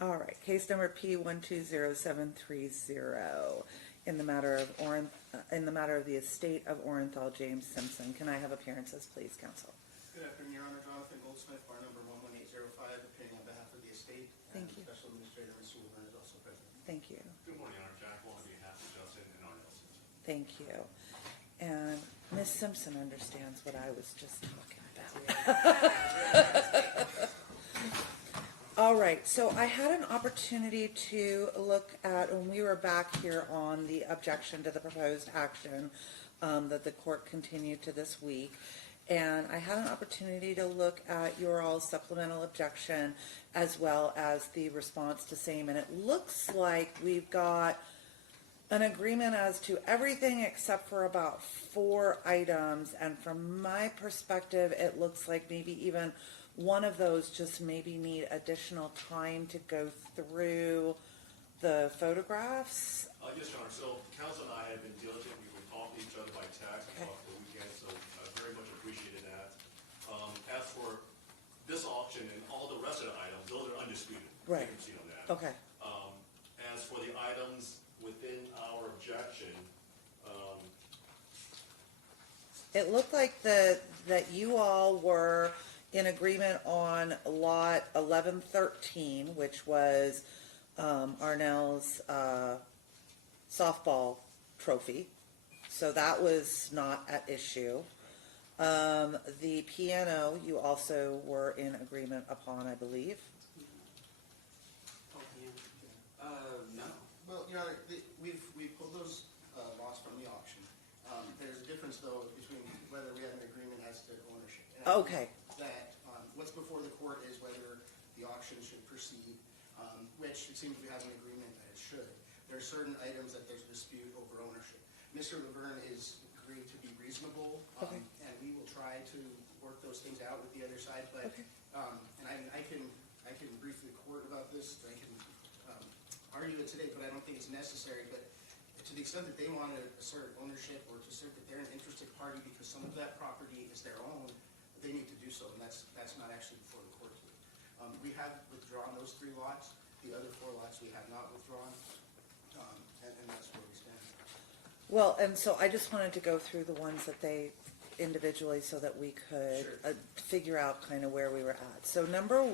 All right, case number P120730. in the matter of the estate of Orenthal James Simpson. Can I have appearances, please, counsel? Good afternoon, Your Honor. Jonathan Goldsmith, bar number 11805, appearing on behalf of the estate. Thank you. Special Administrator Mr. Laverne is also present. Thank you. Good morning, Your Honor. Jack Wall on behalf of Justin and Arnell Simpson. Thank you. And Ms. Simpson understands what I was just talking about. All right, so I had an opportunity to look at, when we were back here on the objection to the proposed action that the court continued to this week, and I had an opportunity to look at your all's supplemental objection as well as the response to same, and it looks like we've got an agreement as to everything except for about 4 items, and from my perspective, it looks like maybe even one of those just maybe need additional time to go through the photographs. Yes, Your Honor. So counsel and I have been diligent. We've been talking to each other by text Okay. off the weekend, so I very much appreciated that. As for this auction and all the rest of the items, those are undisputed. Right. You can see on that. Okay, As for the items within our objection, it looked like that you all were in agreement on lot 1113, which was Arnell's softball trophy. So that was not at issue. The piano you also were in agreement upon, I believe. Oh, yeah. No. Well, Your Honor, we pulled those lots from the auction. There's a difference, though, between whether we have an agreement as to ownership. And I think Okay. that what's before the court is whether the auction should proceed, which it seems we have an agreement that it should. There are certain items that there's a dispute over ownership. Mr. Laverne is agreed to be reasonable, Okay. and we will try to work those things out with the other side. But Okay. and I can brief the court about this. I can argue it today, but I don't think it's necessary. But to the extent that they want to assert ownership or to assert that they're an interested party because some of that property is their own, they need to do so, and that's not actually before the court today. We have withdrawn those 3 lots. The other 4 lots we have not withdrawn, and that's where we stand. Well, and so I just wanted to go through the ones that they individually so that we could Sure. figure out kind of where we were at. So number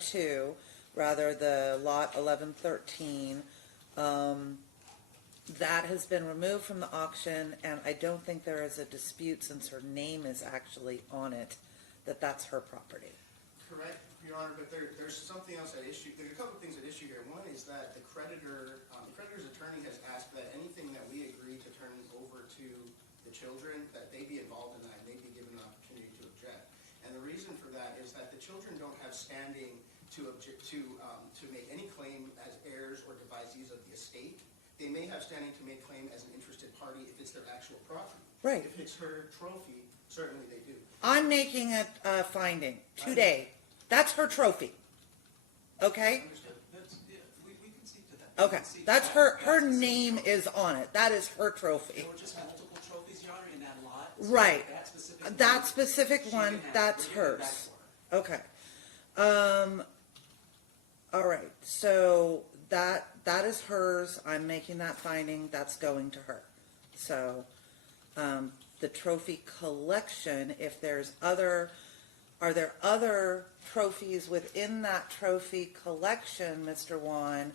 2, rather, the lot 1113, that has been removed from the auction, and I don't think there is a dispute since her name is actually on it, that that's her property. Correct, Your Honor, but there's something else at issue. There's a couple of things at issue here. One is that the creditor's attorney has asked that anything that we agree to turn over to the children, that they be involved in that, and they be given an opportunity to object. And the reason for that is that the children don't have standing to make any claim as heirs or devisees of the estate. They may have standing to make claim as an interested party if it's their actual property. Right. If it's her trophy, certainly they do. I'm making a finding today. That's her trophy. Okay? Understood. We can see to that. We Okay. can see to That's that. her name is on it. That is her trophy. There were just multiple trophies, Your Honor, in that lot. So Right. That specific one, That specific she one, can have. that's We're giving it back hers. to her. Okay. All right. So that is hers. I'm making that finding. That's going to her. So, the trophy collection, if there's are there other trophies within that trophy collection, Mr. Wan,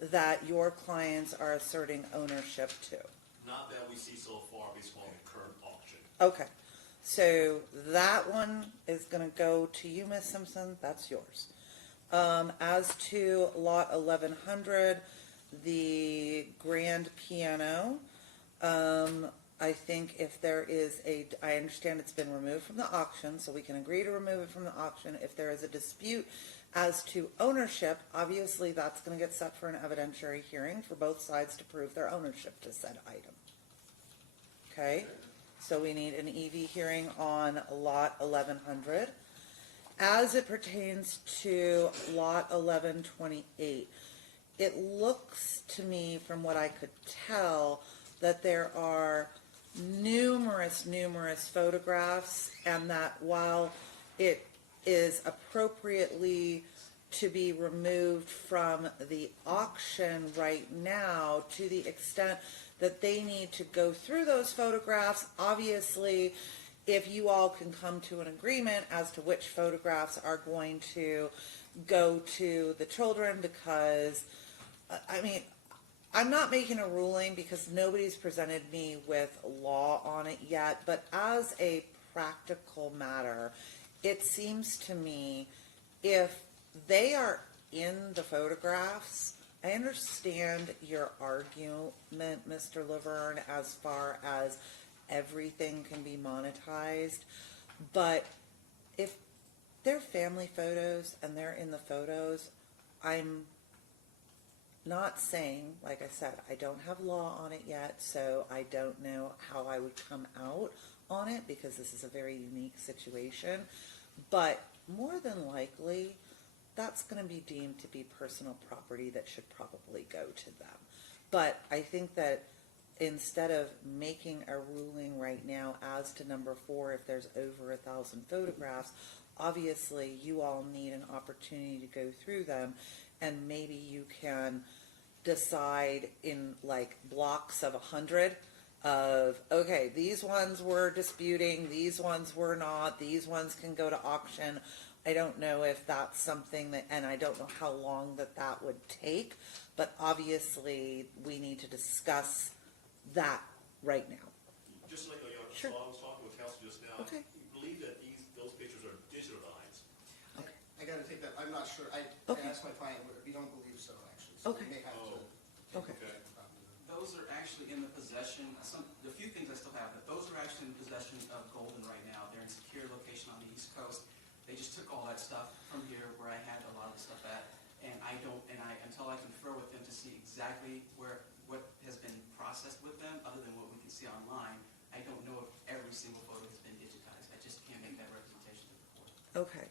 that your clients are asserting ownership to? not that we see so far based on the current auction. Okay. So that one is going to go to you, Ms. Simpson. That's yours. As to lot 1100, the grand piano, I think if there is I understand it's been removed from the auction, so we can agree to remove it from the auction. If there is a dispute as to ownership, obviously that's going to get set for an evidentiary hearing for both sides to prove their ownership to said item. Okay? So we need an EV hearing on lot 1100. As it pertains to lot 1128, it looks to me, from what I could tell, that there are numerous photographs, and that while it is appropriately to be removed from the auction right now to the extent that they need to go through those photographs. Obviously, if you all can come to an agreement as to which photographs are going to go to the children, because, I mean, I'm not making a ruling because nobody's presented me with law on it yet, but as a practical matter, it seems to me if they are in the photographs, I understand your argument, Mr. Laverne, as far as everything can be monetized, but if they're family photos and they're in the photos, I'm not saying, like I said, I don't have law on it yet, so I don't know how I would come out on it because this is a very unique situation, but more than likely, that's going to be deemed to be personal property that should probably go to them. But I think that instead of making a ruling right now as to number 4, if there's over 1,000 photographs, obviously you all need an opportunity to go through them, and maybe you can decide in like blocks of 100 of, okay, these ones were disputing, these ones were not, these ones can go to auction. I don't know if that's something that, and I don't know how long that would take, but obviously we need to discuss that right now. Just like, Sure. I was talking with counsel just now. Okay. We believe that those pictures are digitalized. I gotta take that, I'm not sure, I Okay. asked my client, we don't believe so, actually, so Okay. we may have to. Okay. Those are actually in the possession, the few things I still have, but those are actually in the possession of Golden right now. They're in secure location on the East Coast. They just took all that stuff from here where I had a lot of the stuff at, and until I confer with them to see exactly what has been processed with them, other than what we can see online, I don't know if every single photo has been digitized. I just can't make that representation to the court. Okay.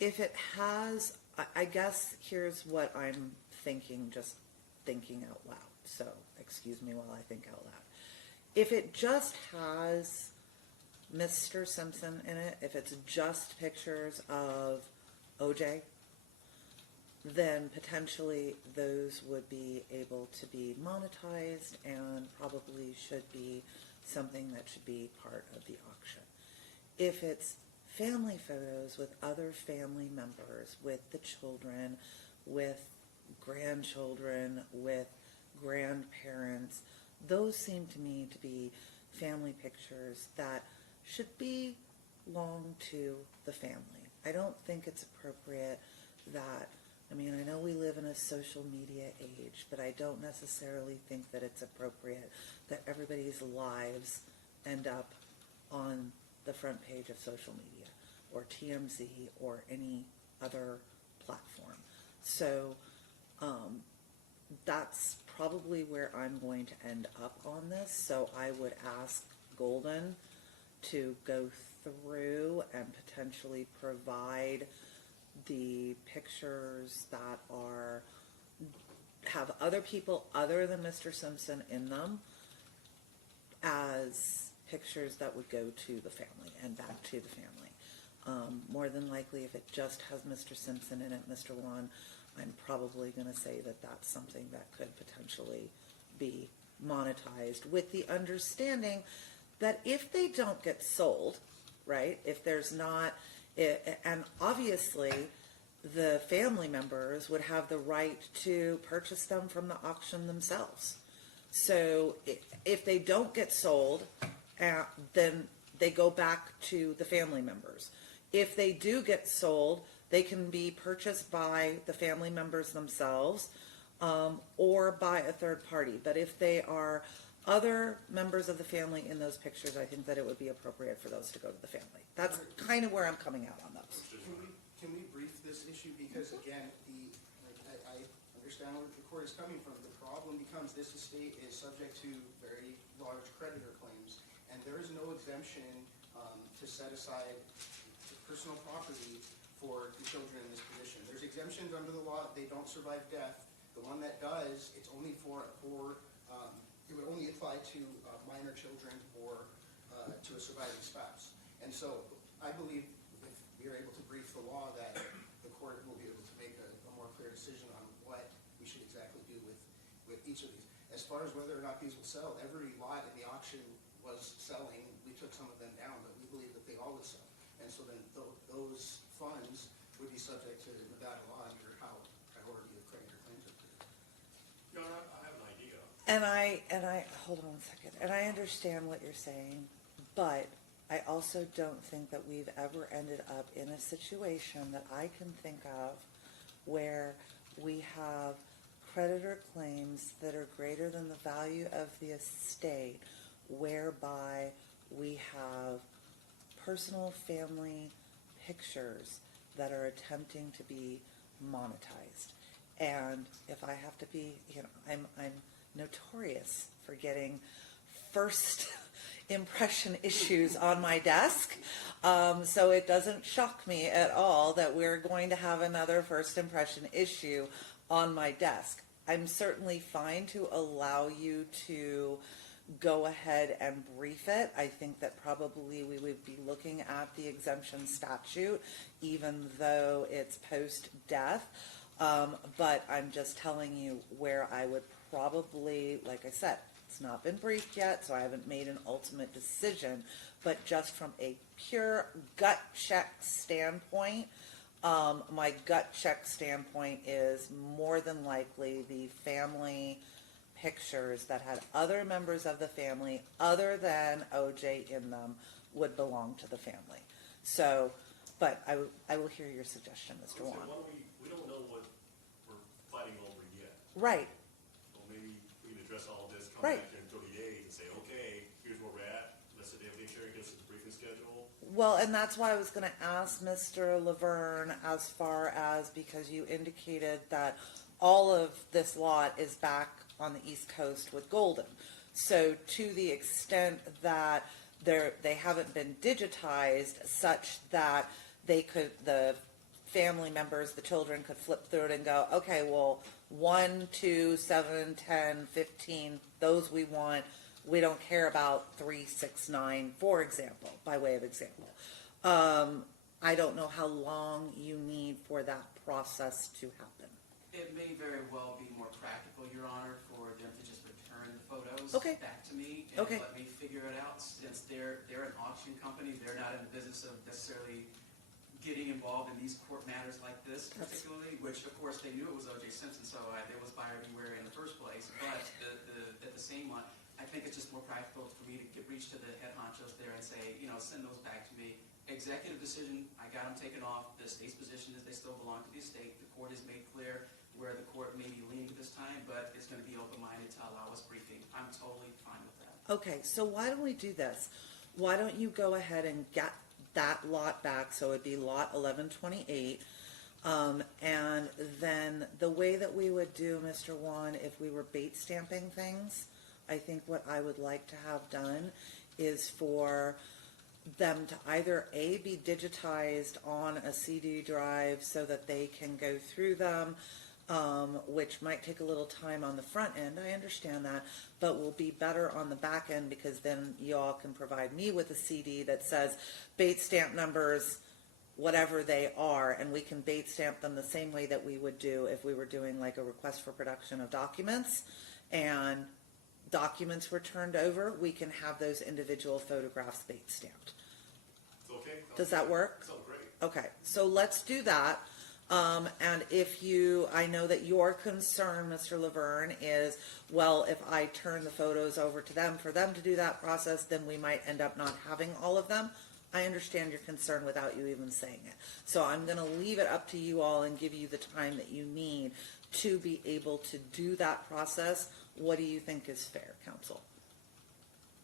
If it has, I guess here's what I'm thinking, just thinking out loud. So excuse me while I think out loud. If it just has Mr. Simpson in it, if it's just pictures of OJ, then potentially those would be able to be monetized and probably should be something that should be part of the auction. If it's family photos with other family members, with the children, with grandchildren, with grandparents, those seem to me to be family pictures that should belong to the family. I don't think it's appropriate that, I mean, I know we live in a social media age, but I don't necessarily think that it's appropriate that everybody's lives end up on the front page of social media or TMZ or any other platform. So that's probably where I'm going to end up on this. So I would ask Golden to go through and potentially provide the pictures that have other people other than Mr. Simpson in them as pictures that would go to the family and back to the family. More than likely, if it just has Mr. Simpson in it, Mr. Wan, I'm probably going to say that that's something that could potentially be monetized, with the understanding that if they don't get sold, right, if there's not, and obviously the family members would have the right to purchase them from the auction themselves. So if they don't get sold, then they go back to the family members. If they do get sold, they can be purchased by the family members themselves or by a third party. But if they are other members of the family in those pictures, I think that it would be appropriate for those to go to the family. That's kind of where I'm coming out on those. Can we brief this issue? Because again, I understand where the court is coming from. The problem becomes this estate is subject to very large creditor claims, and there is no exemption to set aside personal property for the children in this position. There's exemptions under the law. They don't survive death. The one that does, it's only it would only apply to minor children or to a surviving spouse. And so I believe if we are able to brief the law that court will be able to make a more clear decision on what we should exactly do with each of these. As far as whether or not these will sell, every lot in the auction was selling. We took some of them down, but we believe that they all would sell. And so then those funds would be subject to Nevada law under how priority of creditor claims are treated. Your Honor, I have an idea. And I, hold on 1 second, and I understand what you're saying, but I also don't think that we've ever ended up in a situation that I can think of where we have creditor claims that are greater than the value of the estate, whereby we have personal family pictures that are attempting to be monetized. And if I have to be, I'm notorious for getting first impression issues on my desk. So it doesn't shock me at all that we're going to have another first impression issue on my desk. I'm certainly fine to allow you to go ahead and brief it. I think that probably we would be looking at the exemption statute, even though it's post-death. But I'm just telling you where I would probably, like I said, it's not been briefed yet, so I haven't made an ultimate decision, but just from a pure gut check standpoint, my gut check standpoint is more than likely the family pictures that had other members of the family other than OJ in them would belong to the family. So, but I will hear your suggestion, Mr. So Wan. why don't we don't know what we're fighting over yet. Right. So maybe we can address all of this, come Right. back here in 30 days and say, okay, here's where we're at. Let's sit down with the chair, give us a briefing schedule. Well, and that's why I was going to ask Mr. Laverne as far as, because you indicated that all of this lot is back on the East Coast with Golden. So to the extent that they haven't been digitized such that the family members, the children could flip through it and go, okay, well, 1, 2, 7, 10, 15, those we want. We don't care about 3, 6, 9, for example, by way of example. I don't know how long you need for that process to happen. It may very well be more practical, Your Honor, for them to just return the photos Okay. back to me and Okay. let me figure it out. Since they're an auction company, they're not in the business of necessarily getting involved in these court matters like this particularly, which of course they knew it was O.J. Simpson, so there was buyer beware in the first place. But at the same one, I think it's just more practical for me to reach to the head honchos there and say, send those back to me. Executive decision, I got them taken off. The state's position is they still belong to the estate. The court has made clear where the court may be leaning this time, but it's going to be open-minded to allow us briefing. I'm totally fine with that. Okay, so why don't we do this? Why don't you go ahead and get that lot back, so it'd be lot 1128, and then the way that we would do, Mr. Wan, if we were bait stamping things, I think what I would like to have done is for them to either A, be digitized on a CD drive so that they can go through them, which might take a little time on the front end, I understand that, but will be better on the back end because then y'all can provide me with a CD that says bait stamp numbers, whatever they are, and we can bait stamp them the same way that we would do if we were doing like a request for production of documents, and documents were turned over, we can have those individual photographs bait stamped. It's okay? Does that work? Sounds great. Okay, so let's do that. And I know that your concern, Mr. Laverne, is, well, if I turn the photos over to them for them to do that process, then we might end up not having all of them. I understand your concern without you even saying it. So I'm going to leave it up to you all and give you the time that you need to be able to do that process. What do you think is fair, counsel?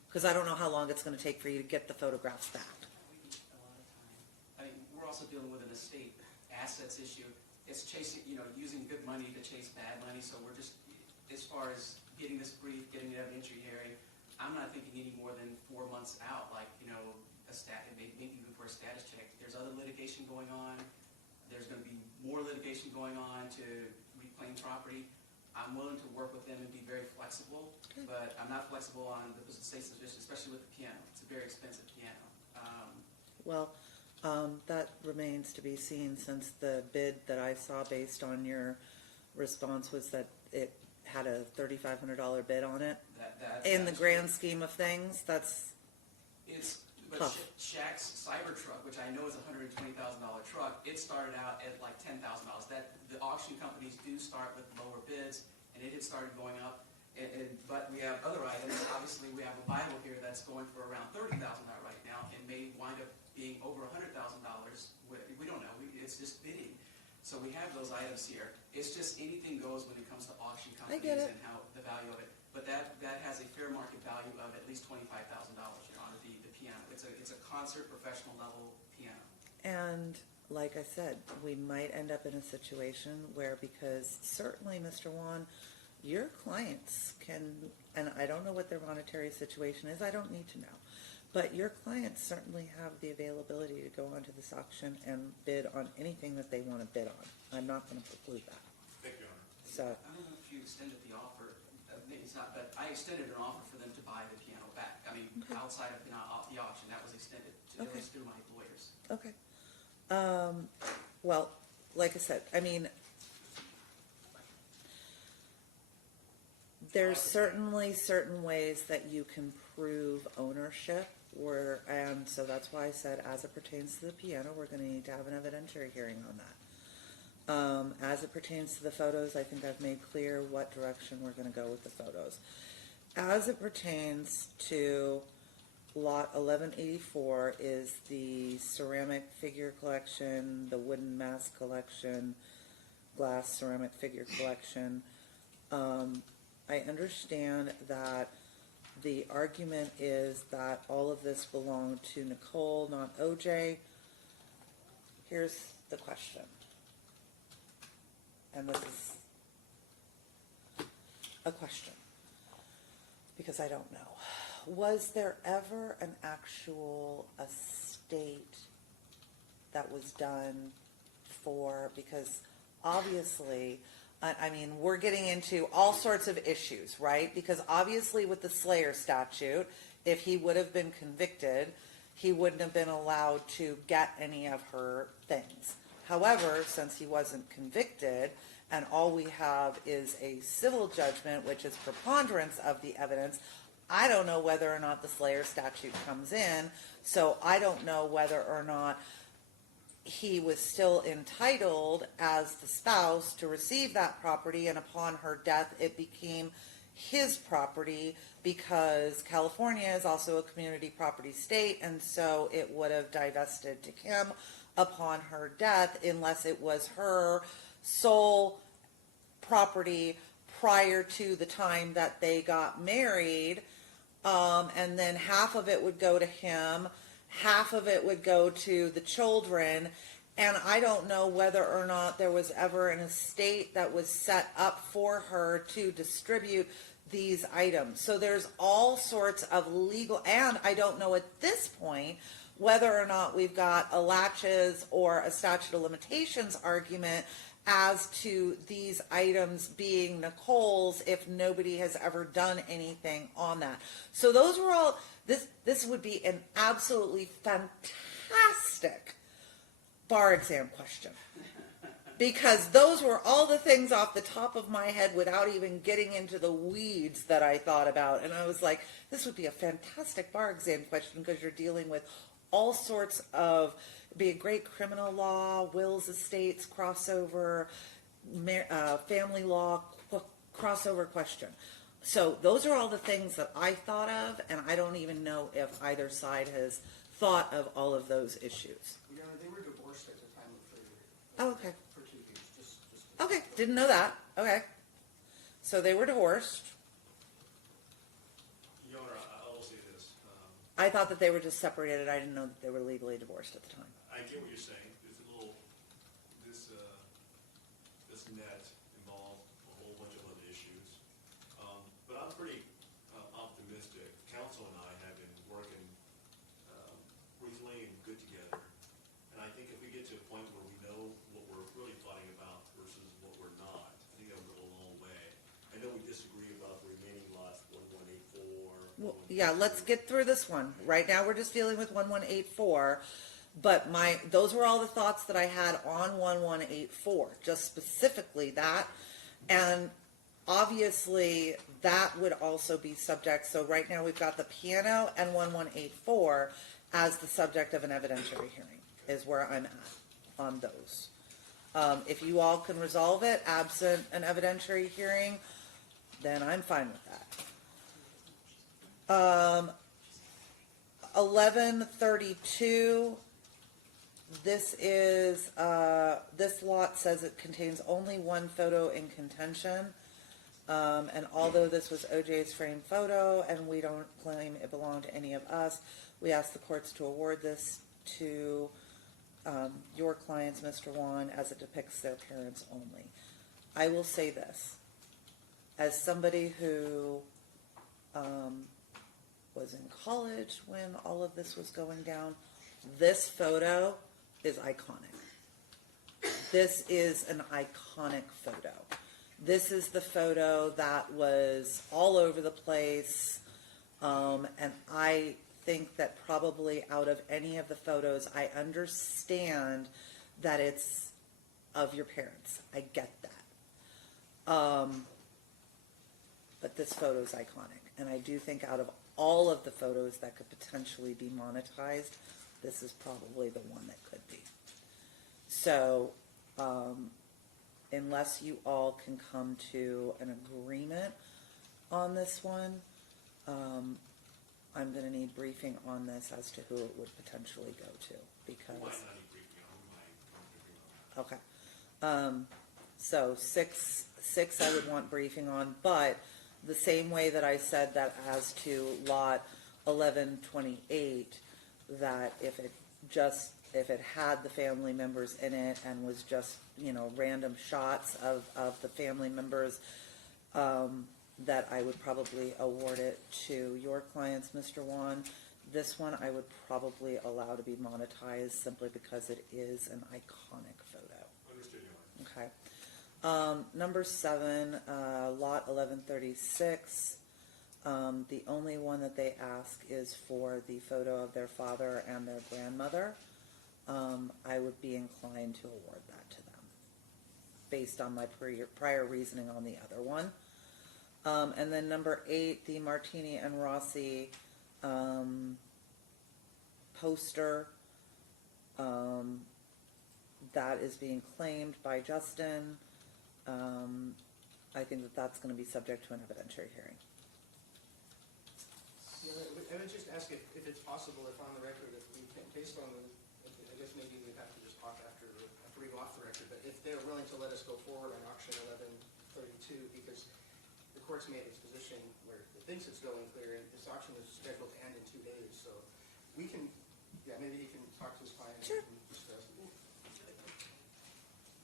Because I don't know how long it's going to take for you to get the photographs back. We need a lot of time. I mean, we're also dealing with an estate assets issue. It's chasing, using good money to chase bad money. So we're just, as far as getting this brief, getting an evidentiary hearing, I'm not thinking any more than 4 months out, like, maybe even for a status check. There's other litigation going on. There's going to be more litigation going on to reclaim property. I'm willing to work with them and be very flexible, but I'm not flexible on the state's position, especially with the piano. It's a very expensive piano. Well, That remains to be seen, since the bid that I saw based on your response was that it had a $3,500 bid on it. In the grand scheme of things, that's But tough. Shaq's Cybertruck, which I know is a $120,000 truck, it started out at like $10,000. That the auction companies do start with lower bids, and it had started going up. But we have other items. Obviously, we have a Bible here that's going for around $30,000 right now, and may wind up being over $100,000. We don't know. It's just bidding. So we have those items here. It's just anything goes when it comes to auction companies get it. and how the value of it. But that has a fair market value of at least $25,000, Your Honor, the piano. It's a concert professional level piano. And like I said, we might end up in a situation where, because certainly, Mr. Wan, your clients can, and I don't know what their monetary situation is, I don't need to know, but your clients certainly have the availability to go onto this auction and bid on anything that they want to bid on. I'm not going to preclude that. Thank you, Your Honor. So, I don't know if you extended the offer, maybe it's not, but I extended an offer for them to buy the piano back. I mean, outside of the auction, that was extended to Okay. through my lawyers. okay. Well, like I said, I mean, there's certainly certain ways that you can prove ownership, and so that's why I said, as it pertains to the piano, we're going to need to have an evidentiary hearing on that. As it pertains to the photos, I think I've made clear what direction we're going to go with the photos. As it pertains to lot 1184 is the ceramic figure collection, the wooden mask collection, glass ceramic figure collection. I understand that the argument is that all of this belonged to Nicole, not OJ. Here's the question, and this is a question, because I don't know. Was there ever an actual estate that was done for, because obviously, I mean, we're getting into all sorts of issues, right? Because obviously with the Slayer statute, if he would have been convicted, he wouldn't have been allowed to get any of her things. However, since he wasn't convicted, and all we have is a civil judgment, which is preponderance of the evidence, I don't know whether or not the Slayer statute comes in, so I don't know whether or not he was still entitled as the spouse to receive that property, and upon her death it became his property, because California is also a community property state, and so it would have divested to him upon her death, unless it was her sole property prior to the time that they got married. And then half of it would go to him, half of it would go to the children, and I don't know whether or not there was ever an estate that was set up for her to distribute these items. So there's all sorts of legal, and I don't know at this point whether or not we've got a laches or a statute of limitations argument as to these items being Nicole's if nobody has ever done anything on that. So those were all, this would be an absolutely fantastic bar exam question. Because those were all the things off the top of my head without even getting into the weeds that I thought about. And I was like, this would be a fantastic bar exam question, because you're dealing with all sorts of, be a great criminal law, wills, estates, crossover, family law, crossover question. So those are all the things that I thought of, and I don't even know if either side has thought of all of those issues. Your Honor, they were divorced at the time of surgery. Oh, okay. For 2 years, just. Okay, didn't know that. Okay. So they were divorced. Your Honor, I will say this. I thought that they were just separated. I didn't know that they were legally divorced at the time. I get what you're saying. There's a little, this net involves a whole bunch of other issues. But I'm pretty optimistic. Counsel and I have been working recently and good together. And I think if we get to a point where we know what we're really fighting about versus what we're not, I think that would go a long way. I know we disagree about the remaining lots, 1184. Well, yeah, let's get through this one. Right now, we're just dealing with 1184. But those were all the thoughts that I had on 1184, just specifically that. And obviously that would also be subject, so right now we've got the piano and 1184 as the subject of an evidentiary hearing, is where I'm at on those. If you all can resolve it absent an evidentiary hearing, then I'm fine with that. 1132, this is, this lot says it contains only one photo in contention. And although this was OJ's framed photo and we don't claim it belonged to any of us, we ask the courts to award this to your clients, Mr. Wan, as it depicts their parents only. I will say this, as somebody who was in college when all of this was going down, this photo is iconic. This is an iconic photo. This is the photo that was all over the place, and I think that probably out of any of the photos, I understand that it's of your parents. I get that. But this photo is iconic, and I do think out of all of the photos that could potentially be monetized, this is probably the one that could be. So, unless you all can come to an agreement on this one, I'm going to need briefing on this as to who it would potentially go to, because, okay. So six I would want briefing on, but the same way that I said that as to lot 1128, that if it had the family members in it and was just, random shots of the family members, that I would probably award it to your clients, Mr. Wan. This one I would probably allow to be monetized simply because it is an iconic photo. Understood, Your Honor. Okay. Number 7, lot 1136. The only one that they ask is for the photo of their father and their grandmother. I would be inclined to award that to them, based on my prior reasoning on the other one. And then number 8, the Martini and Rossi poster. That is being claimed by Justin. I think that that's going to be subject to an evidentiary hearing. Yeah, I would just ask if it's possible, if on the record, if we can, based on the, I guess maybe we'd have to just talk after we go off the record, but if they're willing to let us go forward on auction 1132, because the court's made its position where it thinks it's going clear, and this auction is scheduled to end in 2 days, so we can, maybe he can talk to his client. Sure. And discuss it.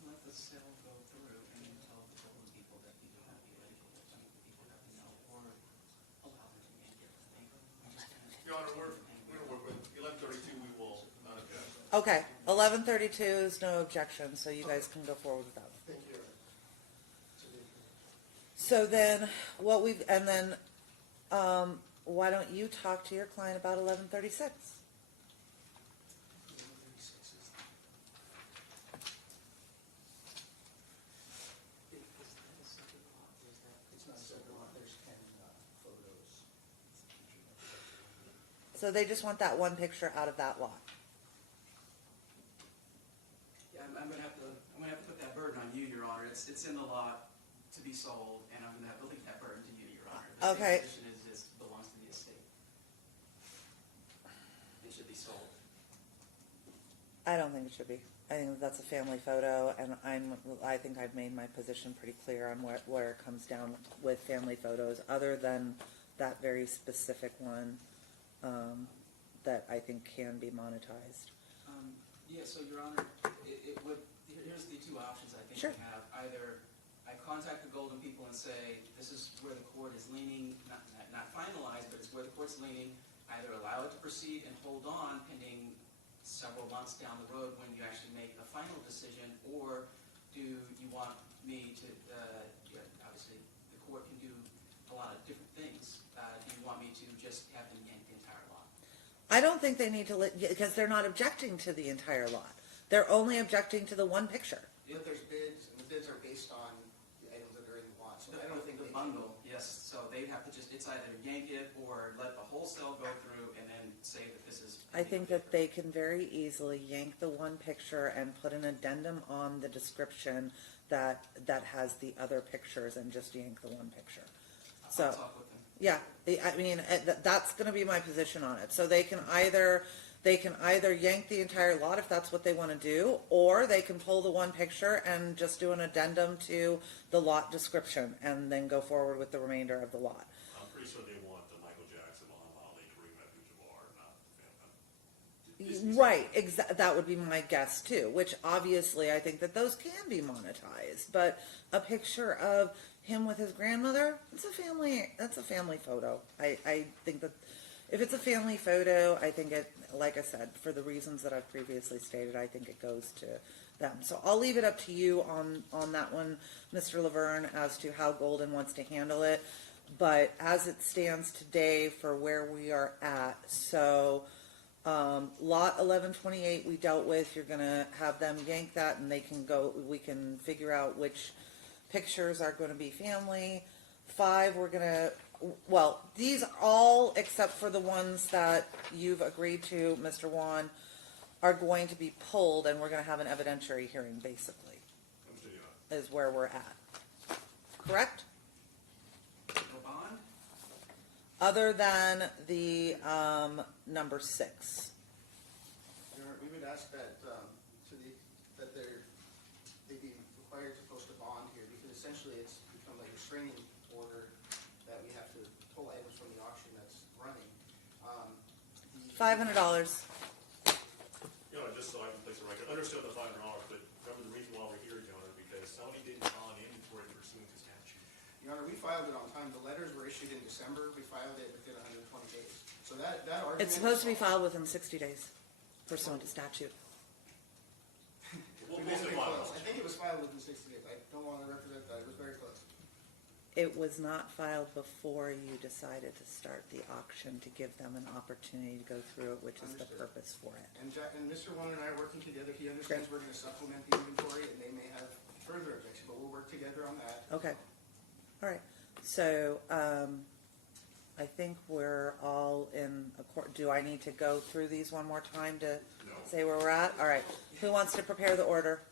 Let the sale go through and then tell the golden people that you do not be illegal, that some of the people have no, or allow them to make it. Your Honor, we're going to work with 1132. We will not object. Okay, 1132 is no objection, so you guys can go forward with that. Thank you. So then, why don't you talk to your client about 1136? It's not a separate lot, there's 10 photos. So they just want that one picture out of that lot. Yeah, I'm gonna have to put that burden on you, Your Honor. It's in the lot to be sold, and I'm gonna have to leave that burden to you, Your Honor. The Okay. position is just belongs to the estate. It should be sold. I don't think it should be. I think that that's a family photo, and I think I've made my position pretty clear on where it comes down with family photos, other than that very specific one that I think can be monetized. Yeah, so Your Honor, it would, here's the 2 options I think Sure. we have. Either I contact the Golden people and say, this is where the court is leaning, not finalized, but it's where the court's leaning. Either allow it to proceed and hold on pending several months down the road when you actually make a final decision, or do you want me to, obviously the court can do a lot of different things. Do you want me to just have them yank the entire lot? I don't think they need to, because they're not objecting to the entire lot. They're only objecting to the one picture. But there's bids, and the bids are based on the items that are in the lot, so I don't think The they. bundle, yes, so they'd have to just, it's either yank it or let the wholesale go through and then say that this is. I think that they can very easily yank the one picture and put an addendum on the description that has the other pictures and just yank the one picture. So, I'll talk with them. yeah, I mean, that's gonna be my position on it. So they can either yank the entire lot if that's what they wanna do, or they can pull the one picture and just do an addendum to the lot description and then go forward with the remainder of the lot. I'm pretty sure they want the Michael Jackson, Muhammad Ali, Kareem Abdul-Jabbar, not Disney. Right, that would be my guess too, which obviously I think that those can be monetized, but a picture of him with his grandmother, that's a family photo. I think that if it's a family photo, I think it, like I said, for the reasons that I've previously stated, I think it goes to them. So I'll leave it up to you on that one, Mr. Laverne, as to how Golden wants to handle it. But as it stands today for where we are at, so lot 1128 we dealt with, you're gonna have them yank that and they can go, we can figure out which pictures are gonna be family. 5, we're gonna, well, these all except for the ones that you've agreed to, Mr. Wan, are going to be pulled and we're gonna have an evidentiary hearing basically, is where we're at. Correct? The bond? Other than the number 6. We would ask that, that they be required to post a bond here, because essentially it's become like a restraining order that we have to pull items from the auction that's running. $500. You know, just so I can place it right, I understood the $500, but remember the reason why we're here, Your Honor, because somebody didn't file an inventory pursuant to statute. Your Honor, we filed it on time. The letters were issued in December. We filed it within 120 days. So that argument. It's supposed to be filed within 60 days pursuant to statute. We'll We basically file close. I think it was filed within 60 days. I don't want to represent that. It was very close. It was not filed before you decided to start the auction to give them an opportunity to go through it, which is the Understood. purpose for it. And Mr. Wan and I are working together. He understands we're going to supplement the inventory, and they may have further objection, but we'll work together on that. Okay. All right. So, I think we're all in accord. Do I need to go through these one more time to say where we're at? All right. Who wants to prepare the order?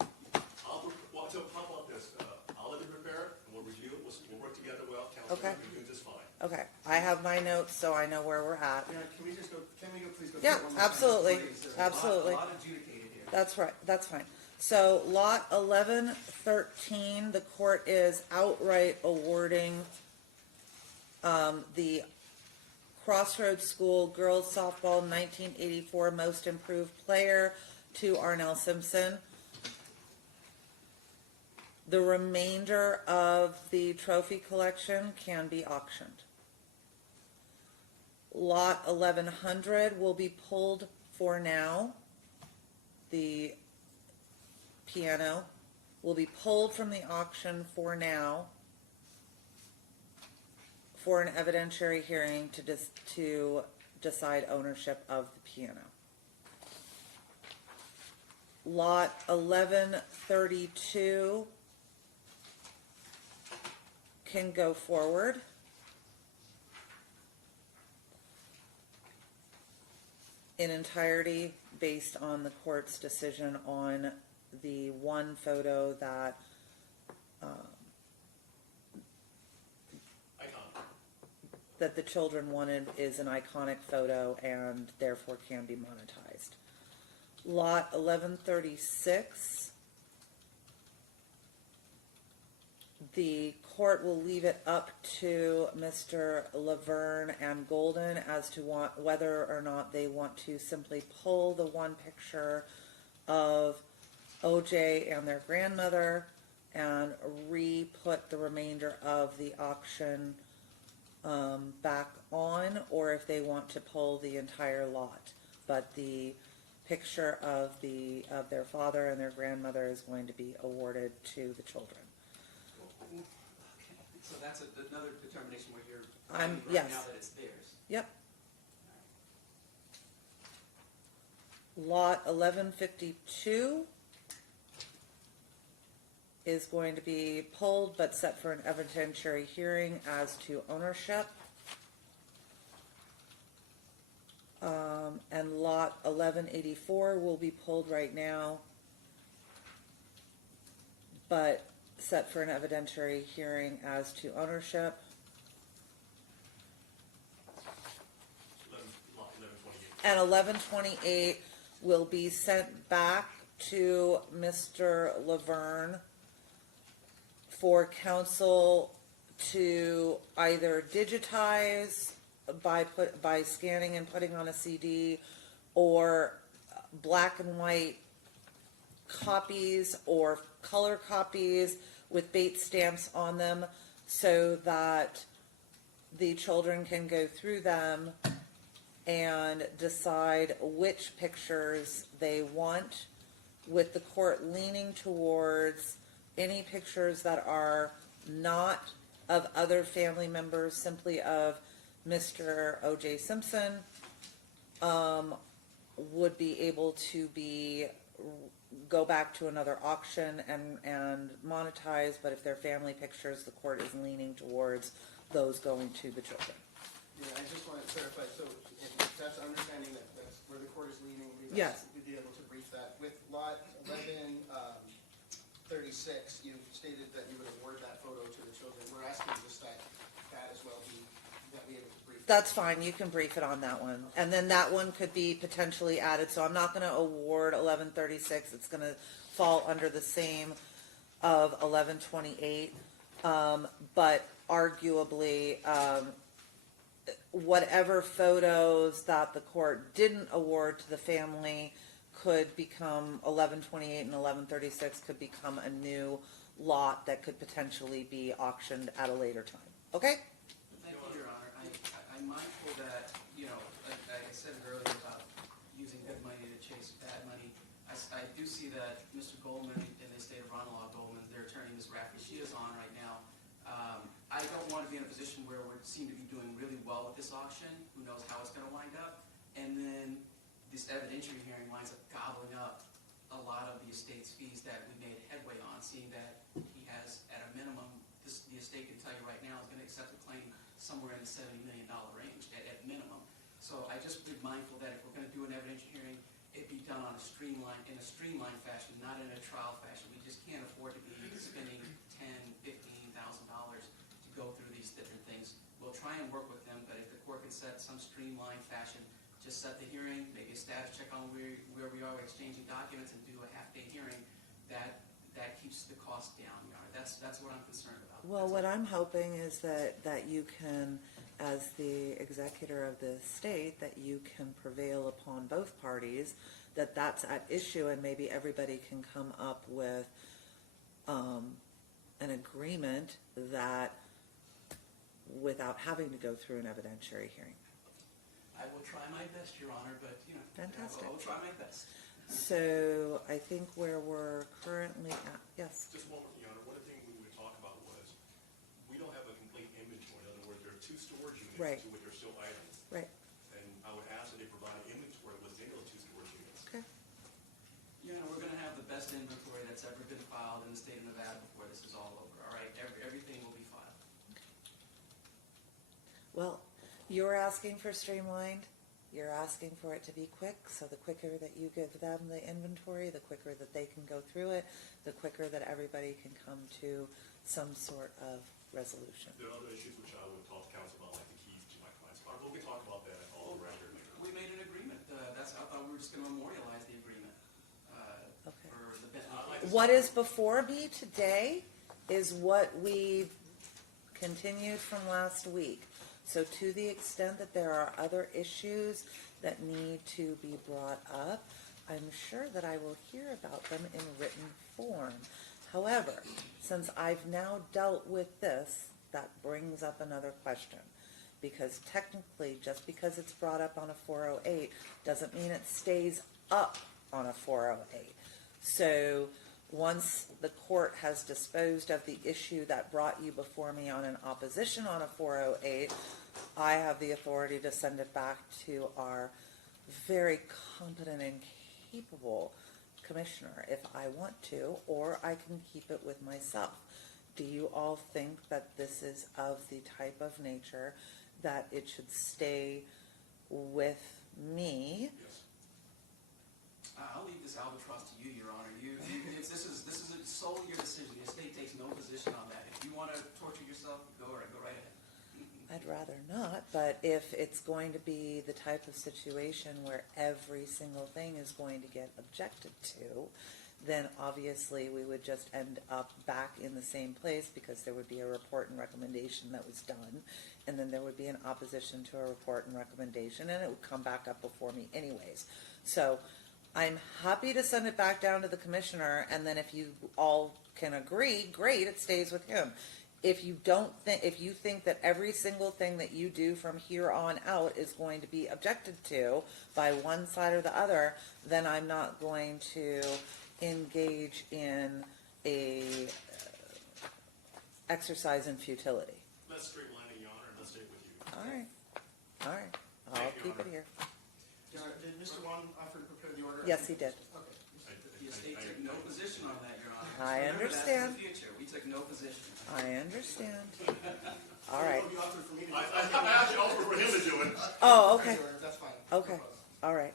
Well, so how about this? I'll let you prepare it, and we'll review it, we'll work together well, counsel, Okay. we'll do just fine. Okay. I have my notes, so I know where we're at. Yeah, can we please go Yeah, through it one more time? absolutely. Please. Absolutely. A lot adjudicated here. That's right, that's fine. So lot 1113, the court is outright awarding the Crossroads School Girls Softball 1984 Most Improved Player to Arnell Simpson. The remainder of the trophy collection can be auctioned. Lot 1100 will be pulled for now. The piano will be pulled from the auction for now for an evidentiary hearing to decide ownership of the piano. Lot 1132 can go forward. In entirety, based on the court's decision on the one photo that that the children wanted is an iconic photo and therefore can be monetized. Lot 1136, the court will leave it up to Mr. Laverne and Golden as to whether or not they want to simply pull the one picture of OJ and their grandmother and re-put the remainder of the auction back on, or if they want to pull the entire lot. But the picture of their father and their grandmother is going to be awarded to the children. Okay, so that's another determination where you're I'm- right yes. now that it's theirs. Yep. Lot 1152 is going to be pulled but set for an evidentiary hearing as to ownership. And lot 1184 will be pulled right now, but set for an evidentiary hearing as to ownership. 1128. And 1128 will be sent back to Mr. Laverne for council to either digitize by scanning and putting on a CD, or black and white copies or color copies with bait stamps on them, so that the children can go through them and decide which pictures they want, with the court leaning towards any pictures that are not of other family members, simply of Mr. O.J. Simpson, would be able to go back to another auction and monetize. But if they're family pictures, the court is leaning towards those going to the children. Yeah, I just want to clarify, so if that's understanding that that's where the court is leaning, Yes. we'd be able to brief that. With lot 1136, you stated that you would award that photo to the children. We're asking just that as well be, that we able to brief. That's fine, you can brief it on that one. And then that one could be potentially added, so I'm not gonna award 1136, it's gonna fall under the same of 1128. But arguably, whatever photos that the court didn't award to the family could become 1128, and 1136 could become a new lot that could potentially be auctioned at a later time. Okay? Thank you, Your Honor. I'm mindful that, like I said earlier about using good money to chase bad money. I do see that Mr. Goldman in the estate of Ronald R. Goldman, their attorney, Ms. Rafferty, she is on right now. I don't want to be in a position where we seem to be doing really well with this auction. Who knows how it's going to wind up? And then this evidentiary hearing winds up gobbling up a lot of the estate's fees that we made headway on, seeing that he has, at a minimum, the estate can tell you right now is going to accept a claim somewhere in the $70 million range at minimum. So I just be mindful that if we're going to do an evidentiary hearing, it be done in a streamlined fashion, not in a trial fashion. We just can't afford to be spending $10,000, $15,000 to go through these different things. We'll try and work with them, but if the court can set some streamlined fashion, just set the hearing, maybe a status check on where we are exchanging documents, and do a half-day hearing, that keeps the cost down. That's what I'm concerned about. Well, what I'm hoping is that you can, as the executor of the state, that you can prevail upon both parties, that's at issue, and maybe everybody can come up with an agreement that, without having to go through an evidentiary hearing. I will try my best, Your Honor, but, Fantastic. I will try my best. So I think where we're currently at, yes. Just one more, Your Honor, one of the things we would talk about was, we don't have a complete inventory. In other words, there are 2 storage units Right. to which are still items. Right. And I would ask that they provide an inventory of what's in those 2 storage units. Okay. We're going to have the best inventory that's ever been filed in the state of Nevada before this is all over, all right? Everything will be filed. Well, you're asking for streamlined. You're asking for it to be quick, so the quicker that you give them the inventory, the quicker that they can go through it, the quicker that everybody can come to some sort of resolution. There are other issues which I would talk to counsel about, like the keys to my client's car. But we can talk about that all around here later. We made an agreement. I thought we were just going to memorialize the agreement. Okay. For the What is before me today is what we continued from last week. So to the extent that there are other issues that need to be brought up, I'm sure that I will hear about them in written form. However, since I've now dealt with this, that brings up another question. Because technically, just because it's brought up on a 408 doesn't mean it stays up on a 408. So once the court has disposed of the issue that brought you before me on an opposition on a 408, I have the authority to send it back to our very competent and capable commissioner if I want to, or I can keep it with myself. Do you all think that this is of the type of nature that it should stay with me? Yes. I'll leave this albatross to you, Your Honor. This is solely your decision. The estate takes no position on that. If you want to torture yourself, go right ahead. I'd rather not, but if it's going to be the type of situation where every single thing is going to get objected to, then obviously we would just end up back in the same place, because there would be a report and recommendation that was done, and then there would be an opposition to a report and recommendation, and it would come back up before me anyways. So I'm happy to send it back down to the commissioner, and then if you all can agree, great, it stays with him. If you if you think that every single thing that you do from here on out is going to be objected to by one side or the other, then I'm not going to engage in a exercise in futility. Let's streamline it, Your Honor, and let's stay with you. All right, I'll Thank you, keep it Honor. here. Did Mr. Wan offer to prepare the order? Yes, he did. Okay. The estate took no position on that, Your Honor. I Remember that understand. in the future. We took no position. I understand. All right. You offered for me to do I actually offered for him to do it. Oh, okay. That's fine. Okay. All right.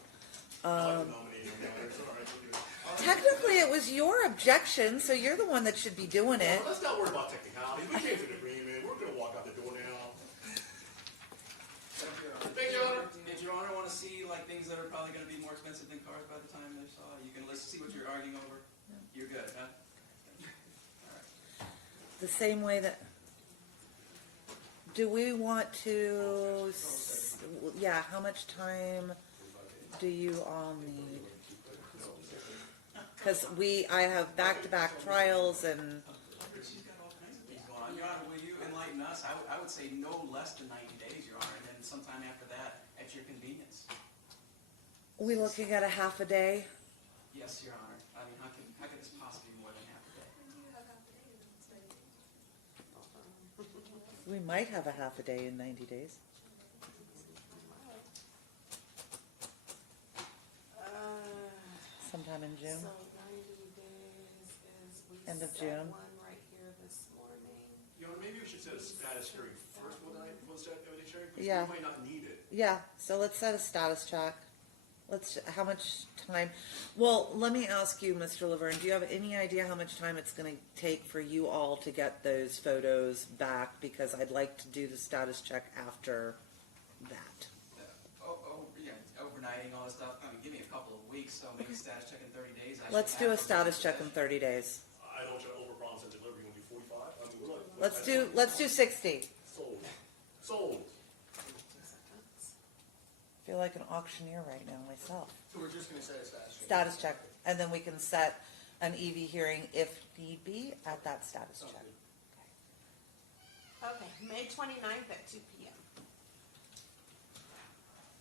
I like to nominate him, Your Honor. It's all right. We'll do it. Technically, it was your objection, so you're the one that should be doing it. Let's not worry about technicalities. We came to an agreement. We're going to walk out the door now. Thank you, Your Honor. Did Your Honor want to see like things that are probably going to be more expensive than cars by the time they saw it? You can see what you're arguing over. You're good, huh? All right. The same way that, do we want to, yeah, how much time do you all need? Because I have back-to-back trials and, She's got all kinds of things going on. Your Honor, will you enlighten us? I would say no less than 90 days, Your Honor, and then sometime after that at your convenience. we looking at a half a day? Yes, Your Honor. I mean, how could this possibly be more than half a day? We might have a half a day in 90 days. Sometime in June. So 90 days is, we End of set June. one right here this morning. Your Honor, maybe we should set a status hearing first, will set evidence hearing? Because Yeah. we might not need it. Yeah, so let's set a status check. How much time? Well, let me ask you, Mr. Laverne, do you have any idea how much time it's going to take for you all to get those photos back? Because I'd like to do the status check after that. Yeah, overnighting, all this stuff. I mean, give me a couple of weeks, so maybe status check in 30 days. Let's do a status check in 30 days. I don't try to overpromise and deliver. You want to do 45? I mean, we're like, Let's do 60. Sold. Sold. I feel like an auctioneer right now myself. So we're just gonna set a status check. Status check, and then we can set an EV hearing if need be at that status check. Okay, May 29th at 2 p.m.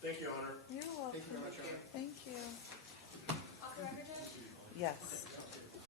Thank you, Your Honor. You're welcome. Thank you very much, Your Honor. Thank you. Off the record, Judge? Yes.